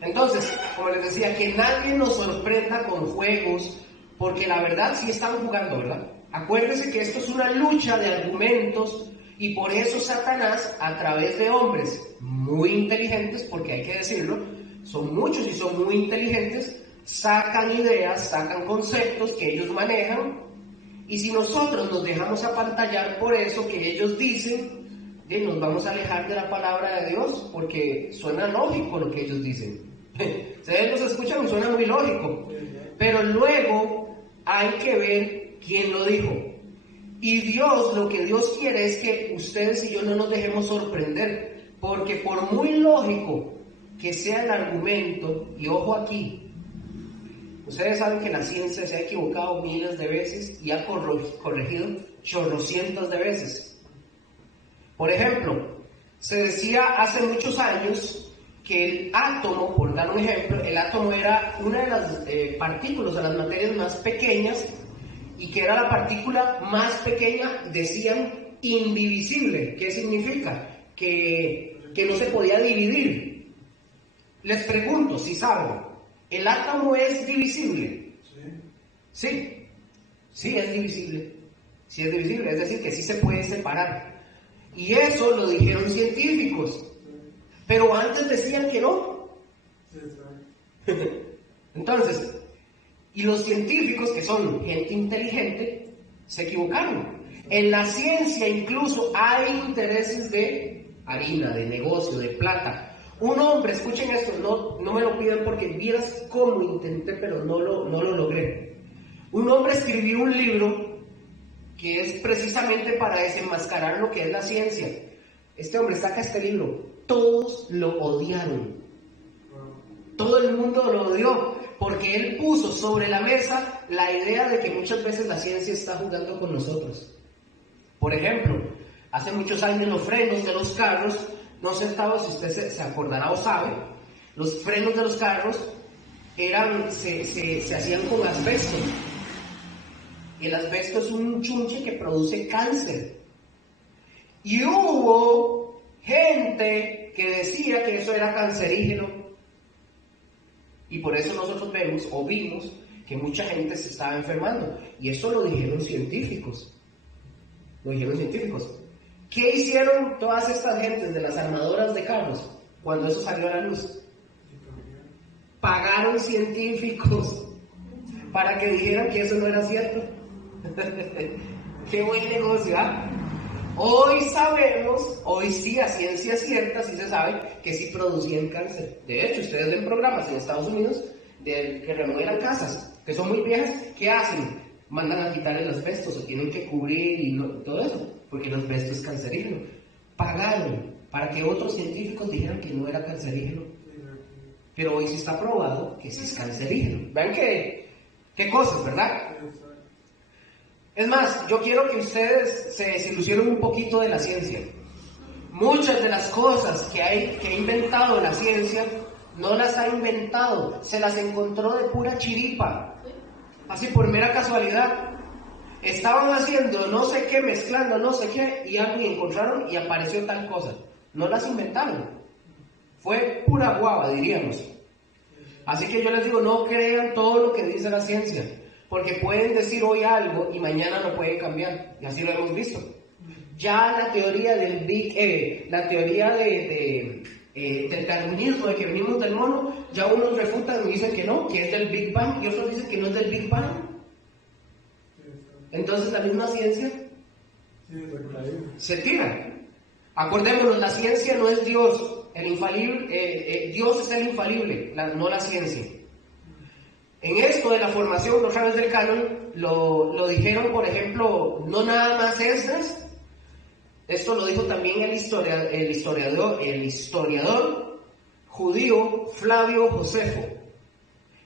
Entonces, como les decía, que nadie nos sorprenda con juegos, porque la verdad sí están jugando, ¿verdad? Acuérdense que esto es una lucha de argumentos, y por eso Satanás, a través de hombres muy inteligentes, porque hay que decirlo, son muchos y son muy inteligentes, sacan ideas, sacan conceptos que ellos manejan, y si nosotros nos dejamos apantallar por eso que ellos dicen, nos vamos a alejar de la palabra de Dios, porque suena lógico lo que ellos dicen. Ustedes los escuchan y suena muy lógico, pero luego hay que ver quién lo dijo. Y Dios, lo que Dios quiere es que ustedes y yo no nos dejemos sorprender, porque por muy lógico que sea el argumento, y ojo aquí, ustedes saben que la ciencia se ha equivocado miles de veces y ha corregido chorrocientas de veces. Por ejemplo, se decía hace muchos años que el átomo, por dar un ejemplo, el átomo era una de las partículas, de las materias más pequeñas, y que era la partícula más pequeña, decían, indivisible. ¿Qué significa? Que que no se podía dividir. Les pregunto, si saben, ¿el átomo es divisible? Sí, sí es divisible. Sí es divisible, es decir, que sí se puede separar. Y eso lo dijeron científicos. Pero antes decían que no. Entonces, y los científicos, que son gente inteligente, se equivocaron. En la ciencia incluso hay intereses de harina, de negocio, de plata. Un hombre, escuchen esto, no me lo pidan porque vieras cómo intenté, pero no lo logré. Un hombre escribió un libro que es precisamente para desenmascarar lo que es la ciencia. Este hombre saca este libro, todos lo odiaron. Todo el mundo lo odió, porque él puso sobre la mesa la idea de que muchas veces la ciencia está jugando con nosotros. Por ejemplo, hace muchos años los frenos de los carros, no sé si usted se acordará o sabe, los frenos de los carros se hacían con asbesto. Y el asbesto es un chunche que produce cáncer. Y hubo gente que decía que eso era cancerígeno. Y por eso nosotros vimos que mucha gente se estaba enfermando. Y eso lo dijeron científicos. ¿Qué hicieron todas estas gentes de las armadoras de carros cuando eso salió a la luz? Pagaron científicos para que dijeran que eso no era cierto. Qué buen negocio, ¿ah? Hoy sabemos, hoy sí, a ciencia cierta, sí se sabe que sí producían cáncer. De hecho, ustedes ven programas en Estados Unidos que remodelan casas, que son muy viejas. ¿Qué hacen? Mandan a quitar el asbesto, se tienen que cubrir y todo eso, porque el asbesto es cancerígeno. Pagaron para que otros científicos dijeran que no era cancerígeno. Pero hoy sí está probado que sí es cancerígeno. Vean qué cosas, ¿verdad? Es más, yo quiero que ustedes se desilusionen un poquito de la ciencia. Muchas de las cosas que ha inventado la ciencia, no las ha inventado, se las encontró de pura chiripa, así por mera casualidad. Estaban haciendo no sé qué, mezclando no sé qué, y algo encontraron y apareció tal cosa. No las inventaron. Fue pura guava, diríamos. Así que yo les digo, no crean todo lo que dice la ciencia. Porque pueden decir hoy algo y mañana lo pueden cambiar. Y así lo hemos visto. Ya la teoría del la teoría del darwinismo, de que venimos del mono, ya unos refutan y dicen que no, que es del Big Bang, y otros dicen que no es del Big Bang. Entonces la misma ciencia se tira. Acordémonos, la ciencia no es Dios, el infalible, Dios es el infalible, no la ciencia. En esto de la formación, los sabios del canon lo dijeron, por ejemplo, no nada más Esdras. Esto lo dijo también el historiador judío Flavio Josefo.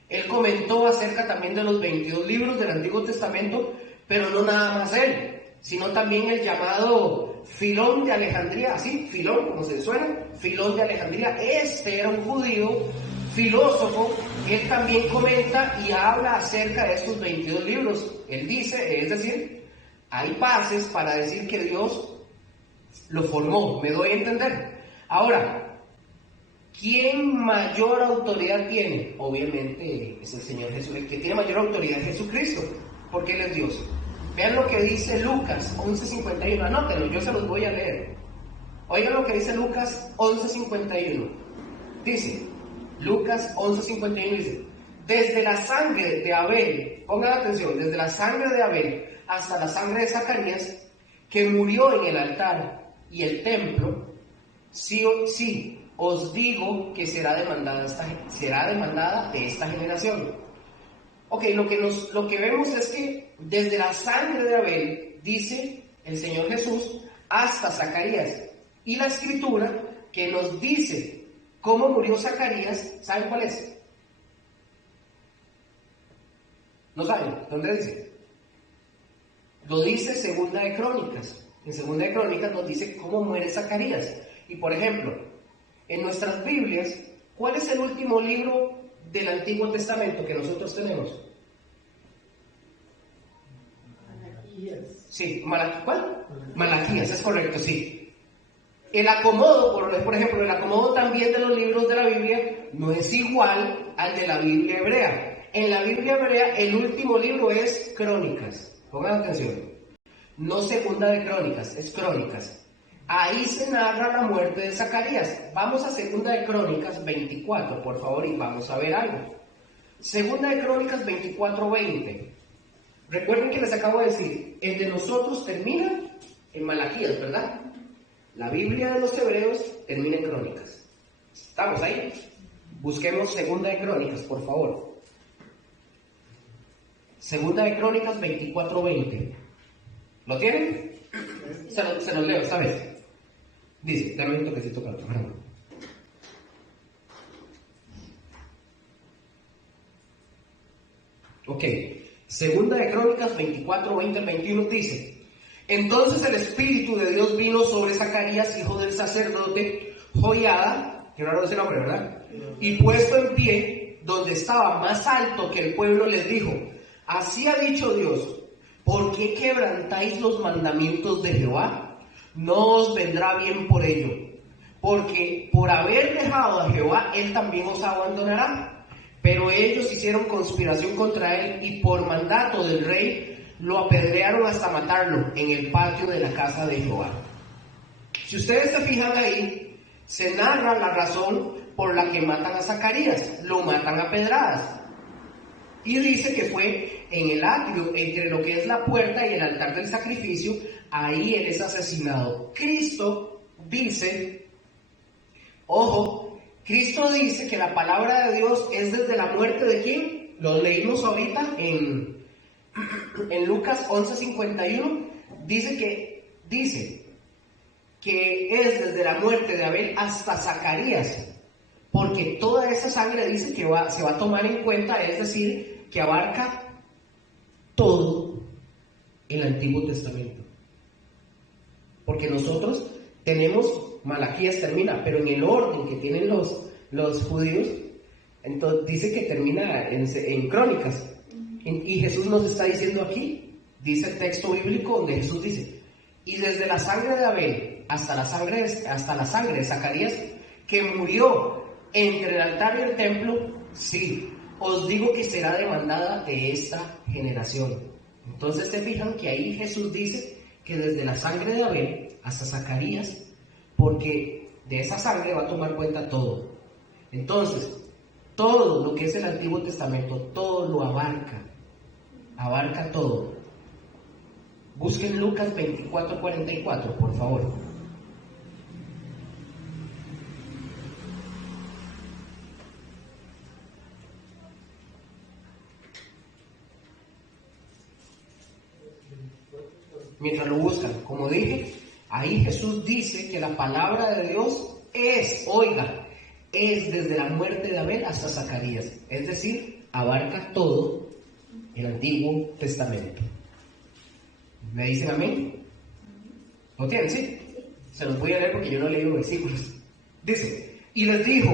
Él comentó acerca también de los 22 libros del Antiguo Testamento, pero no nada más él, sino también el llamado Filón de Alejandría, así, Filón, como se suena, Filón de Alejandría. Este era un judío filósofo. Él también comenta y habla acerca de estos 22 libros. Él dice, es decir, hay bases para decir que Dios lo formó, me doy a entender. Ahora, ¿quién mayor autoridad tiene? Obviamente es el Señor Jesús. El que tiene mayor autoridad es Jesucristo, porque Él es Dios. Vean lo que dice Lucas 11:51, anótenlo, yo se los voy a leer. Oigan lo que dice Lucas 11:51. Dice, Lucas 11:51 dice, desde la sangre de Abel, pongan atención, desde la sangre de Abel hasta la sangre de Zacarías, que murió en el altar y el templo, sí os digo que será demandada de esta generación. Ok, lo que vemos es que desde la sangre de Abel, dice el Señor Jesús, hasta Zacarías. Y la escritura que nos dice cómo murió Zacarías, ¿saben cuál es? ¿No saben? ¿Dónde dice? Lo dice Segunda de Crónicas. En Segunda de Crónicas nos dice cómo muere Zacarías. Y por ejemplo, en nuestras Biblias, ¿cuál es el último libro del Antiguo Testamento que nosotros tenemos? Malaquías. Sí, ¿cuál? Malaquías, es correcto, sí. El acomodo, por ejemplo, el acomodo también de los libros de la Biblia no es igual al de la Biblia hebrea. En la Biblia hebrea el último libro es Crónicas. Pongan atención. No Segunda de Crónicas, es Crónicas. Ahí se narra la muerte de Zacarías. Vamos a Segunda de Crónicas 24, por favor, y vamos a ver algo. Segunda de Crónicas 24:20. Recuerden que les acabo de decir, el de nosotros termina en Malaquías, ¿verdad? La Biblia de los hebreos termina en Crónicas. ¿Estamos ahí? Busquemos Segunda de Crónicas, por favor. Segunda de Crónicas 24:20. ¿Lo tienen? Se los leo esta vez. Dice, dame un toquecito para tomar. Ok. Segunda de Crónicas 24:20 al 21 dice: entonces el Espíritu de Dios vino sobre Zacarías, hijo del sacerdote Joiada, que raro ese nombre, ¿verdad? Y puesto en pie, donde estaba más alto que el pueblo, les dijo: así ha dicho Dios, ¿por qué quebrantáis los mandamientos de Jehová? No os vendrá bien por ello, porque por haber dejado a Jehová, él también os abandonará. Pero ellos hicieron conspiración contra él y por mandato del rey lo apedrearon hasta matarlo en el patio de la casa de Jehová. Si ustedes se fijan ahí, se narra la razón por la que matan a Zacarías. Lo matan a pedradas. Y dice que fue en el atrio, entre lo que es la puerta y el altar del sacrificio, ahí él es asesinado. Cristo dice, ojo, Cristo dice que la palabra de Dios es desde la muerte de ¿quién? Lo leímos ahorita en Lucas 11:51. Dice que es desde la muerte de Abel hasta Zacarías, porque toda esa sangre dice que se va a tomar en cuenta, es decir, que abarca todo el Antiguo Testamento. Porque nosotros tenemos, Malaquías termina, pero en el orden que tienen los judíos, entonces dice que termina en Crónicas. Y Jesús nos está diciendo aquí, dice el texto bíblico donde Jesús dice: y desde la sangre de Abel hasta la sangre de Zacarías, que murió entre el altar y el templo, sí, os digo que será demandada de esta generación. Entonces se fijan que ahí Jesús dice que desde la sangre de Abel hasta Zacarías, porque de esa sangre va a tomar cuenta todo. Entonces, todo lo que es el Antiguo Testamento, todo lo abarca todo. Busquen Lucas 24:44, por favor. Mientras lo buscan, como dije, ahí Jesús dice que la palabra de Dios es desde la muerte de Abel hasta Zacarías, es decir, abarca todo el Antiguo Testamento. ¿Me dicen amén? ¿Lo tienen? ¿Sí? Se los voy a leer porque yo no he leído versículos. Dice, y les dijo,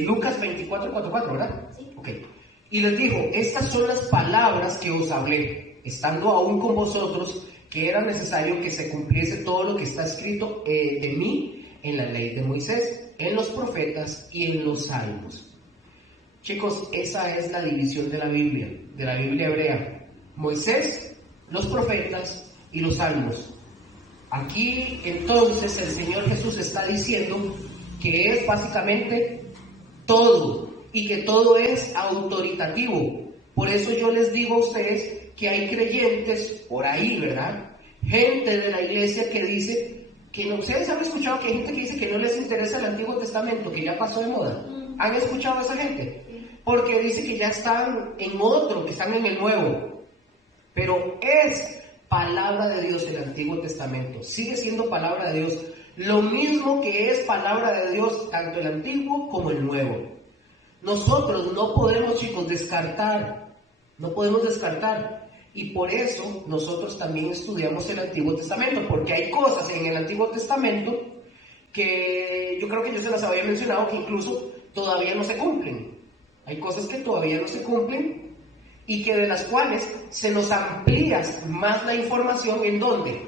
Lucas 24:44, ¿verdad? Sí. Ok. Y les dijo, estas son las palabras que os hablé, estando aún con vosotros, que era necesario que se cumpliese todo lo que está escrito de mí en la ley de Moisés, en los profetas y en los salmos. Chicos, esa es la división de la Biblia hebrea. Moisés, los profetas y los salmos. Aquí entonces el Señor Jesús está diciendo que es básicamente todo y que todo es autoritativo. Por eso yo les digo a ustedes que hay creyentes por ahí, ¿verdad? Gente de la iglesia que dice que no. Ustedes han escuchado que hay gente que dice que no les interesa el Antiguo Testamento, que ya pasó de moda. ¿Han escuchado a esa gente? Porque dice que ya están en otro, que están en el Nuevo. Pero es palabra de Dios el Antiguo Testamento, sigue siendo palabra de Dios, lo mismo que es palabra de Dios tanto el Antiguo como el Nuevo. Nosotros no podemos, chicos, descartar, y por eso nosotros también estudiamos el Antiguo Testamento, porque hay cosas en el Antiguo Testamento que yo creo que yo se las había mencionado que incluso todavía no se cumplen. Hay cosas que todavía no se cumplen y que de las cuales se nos amplía más la información. ¿En dónde?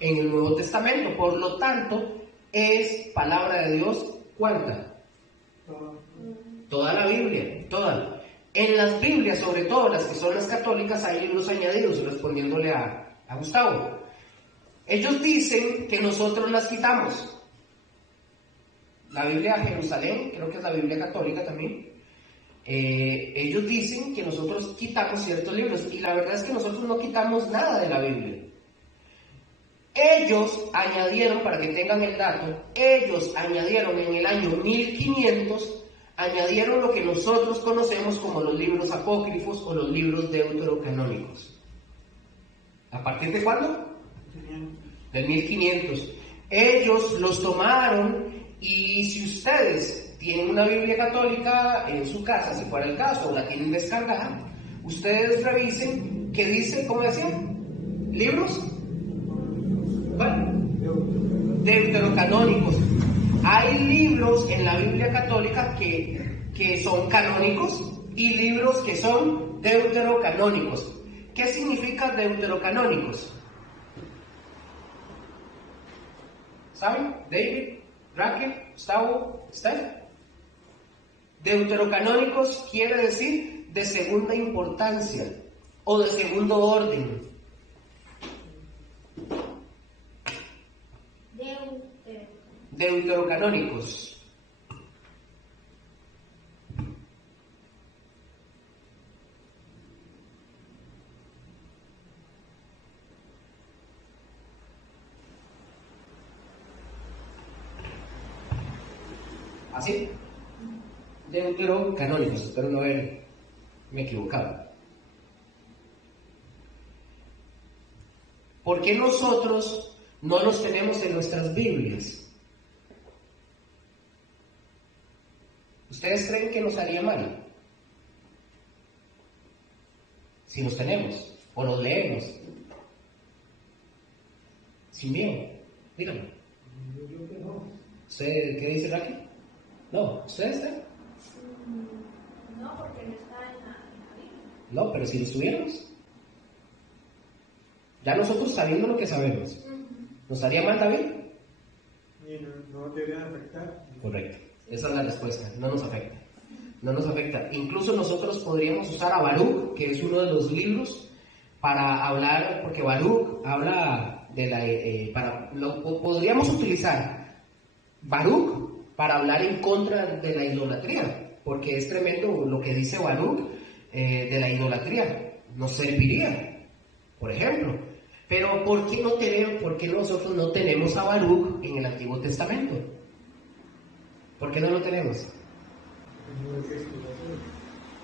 en el Nuevo Testamento. Por lo tanto, es palabra de Dios, ¿cuánta? Toda la Biblia, toda. En las Biblias, sobre todo las que son las católicas, hay libros añadidos, respondiéndole a Gustavo. Ellos dicen que nosotros las quitamos. La Biblia de Jerusalén, creo que es la Biblia católica también, ellos dicen que nosotros quitamos ciertos libros, y la verdad es que nosotros no quitamos nada de la Biblia. Ellos añadieron, para que tengan el dato, ellos añadieron en el año 1500, añadieron lo que nosotros conocemos como los libros apócrifos o los libros deuterocanónicos. ¿A partir de cuándo? Del 1500. Ellos los tomaron, y si ustedes tienen una Biblia católica en su casa, si fuera el caso, o la tienen descargada, ustedes revisen qué dice, ¿cómo decían? ¿Libros? ¿Cuál? Deuterocanónicos. Hay libros en la Biblia católica que son canónicos y libros que son deuterocanónicos. ¿Qué significa deuterocanónicos? ¿Saben? David, Raquel, Gustavo, Steph. Deuterocanónicos quiere decir de segunda importancia o de segundo orden. Deuterocanónicos. ¿Así? Deuterocanónicos, espero no haberme equivocado. ¿Por qué nosotros no los tenemos en nuestras Biblias? ¿Ustedes creen que nos haría mal si los tenemos o los leemos? Sin miedo, díganme. ¿Usted qué dice, Raquel? No, ¿ustedes están? No, porque no está en la Biblia. No, pero si lo estuviéramos. Ya nosotros sabiendo lo que sabemos, ¿nos haría mal, David? No debería afectar. Correcto, esa es la respuesta, no nos afecta. No nos afecta. Incluso nosotros podríamos usar a Baruch, que es uno de los libros, para hablar, porque Baruch habla de la... podríamos utilizar Baruch para hablar en contra de la idolatría, porque es tremendo lo que dice Baruch de la idolatría. Nos serviría, por ejemplo. Pero ¿por qué nosotros no tenemos a Baruch en el Antiguo Testamento? ¿Por qué no lo tenemos?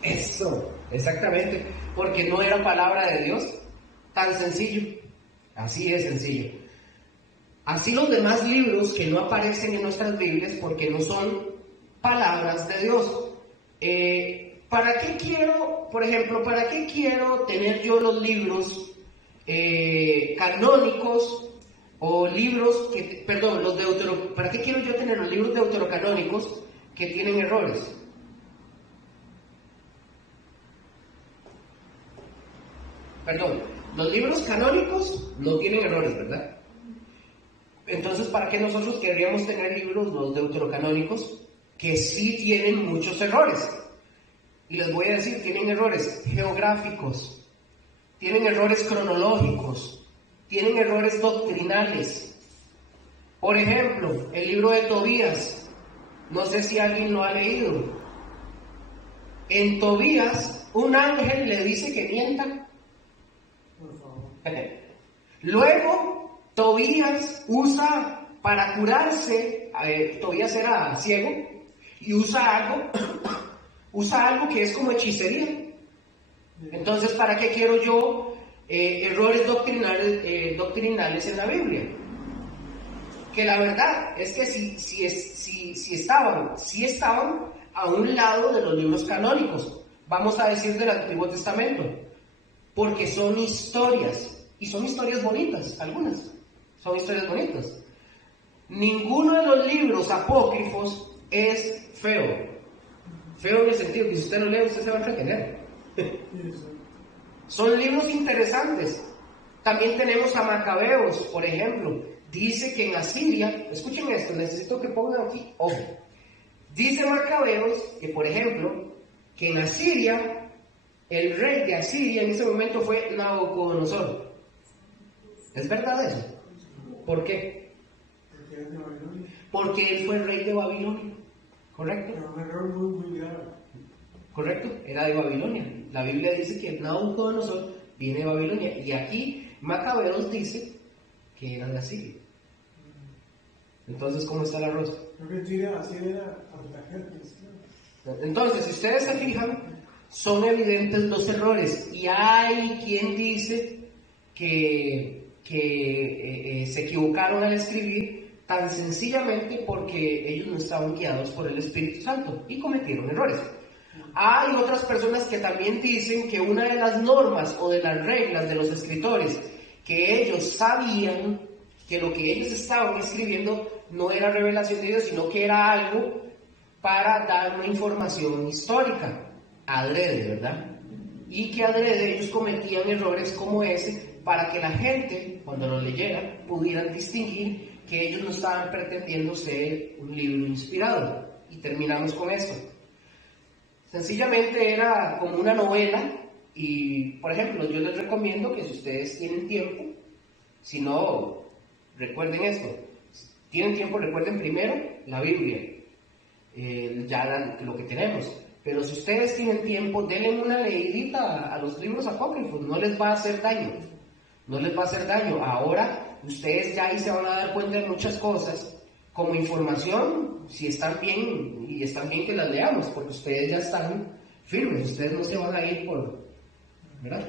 Eso, exactamente, porque no era palabra de Dios. Tan sencillo, así de sencillo. Así los demás libros que no aparecen en nuestras Biblias porque no son palabras de Dios. ¿Para qué quiero, por ejemplo, para qué quiero tener yo los libros canónicos o libros que, perdón, ¿para qué quiero yo tener los libros deuterocanónicos que tienen errores? Perdón, los libros canónicos no tienen errores, ¿verdad? Entonces, ¿para qué nosotros querríamos tener libros, los deuterocanónicos, que sí tienen muchos errores? Y les voy a decir, tienen errores geográficos, tienen errores cronológicos, tienen errores doctrinales. Por ejemplo, el libro de Tobías, no sé si alguien lo ha leído. En Tobías, un ángel le dice que mienta. Luego, Tobías usa para curarse, Tobías era ciego, y usa algo que es como hechicería. Entonces, ¿para qué quiero yo errores doctrinales en la Biblia? Que la verdad es que si estaban a un lado de los libros canónicos, vamos a decir del Antiguo Testamento, porque son historias, y son historias bonitas, algunas son historias bonitas. Ninguno de los libros apócrifos es feo en el sentido que si usted lo lee, usted se va a entretener. Son libros interesantes, También tenemos a Macabeos, por ejemplo. Dice que en Asiria, escuchen esto, necesito que pongan aquí, ojo. Dice Macabeos que, por ejemplo, que en Asiria, el rey de Asiria en ese momento fue Nabucodonosor. ¿Es verdad eso? ¿Por qué? Porque es de Babilonia. Porque él fue el rey de Babilonia, ¿correcto? Pero un error muy grave. Correcto, era de Babilonia. La Biblia dice que Nabucodonosor viene de Babilonia. Y aquí Macabeos dice que era de Asiria. Entonces, ¿cómo está el arroz? Creo que Siria así era Artajerjes. Entonces, si ustedes se fijan, son evidentes los errores. Y hay quien dice que se equivocaron al escribir tan sencillamente porque ellos no estaban guiados por el Espíritu Santo y cometieron errores. Hay otras personas que también dicen que una de las normas o de las reglas de los escritores, que ellos sabían que lo que ellos estaban escribiendo no era revelación de Dios, sino que era algo para dar una información histórica, adrede, ¿verdad? Y que adrede ellos cometían errores como ese para que la gente, cuando lo leyera, pudieran distinguir que ellos no estaban pretendiendo ser un libro inspirado. Y terminamos con esto. Sencillamente era como una novela y, por ejemplo, yo les recomiendo que si ustedes tienen tiempo, si no, recuerden esto, si tienen tiempo, recuerden primero la Biblia, ya lo que tenemos, pero si ustedes tienen tiempo, denle una leidita a los libros apócrifos, no les va a hacer daño, no les va a hacer daño. Ahora, ustedes ya ahí se van a dar cuenta de muchas cosas. Como información, si están bien, y están bien que las leamos, porque ustedes ya están firmes, ustedes no se van a ir por... ¿verdad?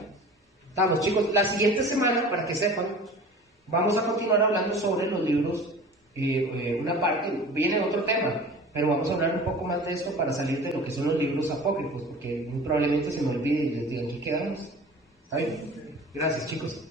Estamos, chicos, la siguiente semana, para que sepan, vamos a continuar hablando sobre los libros, una parte, viene otro tema, pero vamos a hablar un poco más de esto para salir de lo que son los libros apócrifos, porque muy probablemente se me olvide y les digan, ¿qué quedamos? ¿Está bien? Gracias, chicos.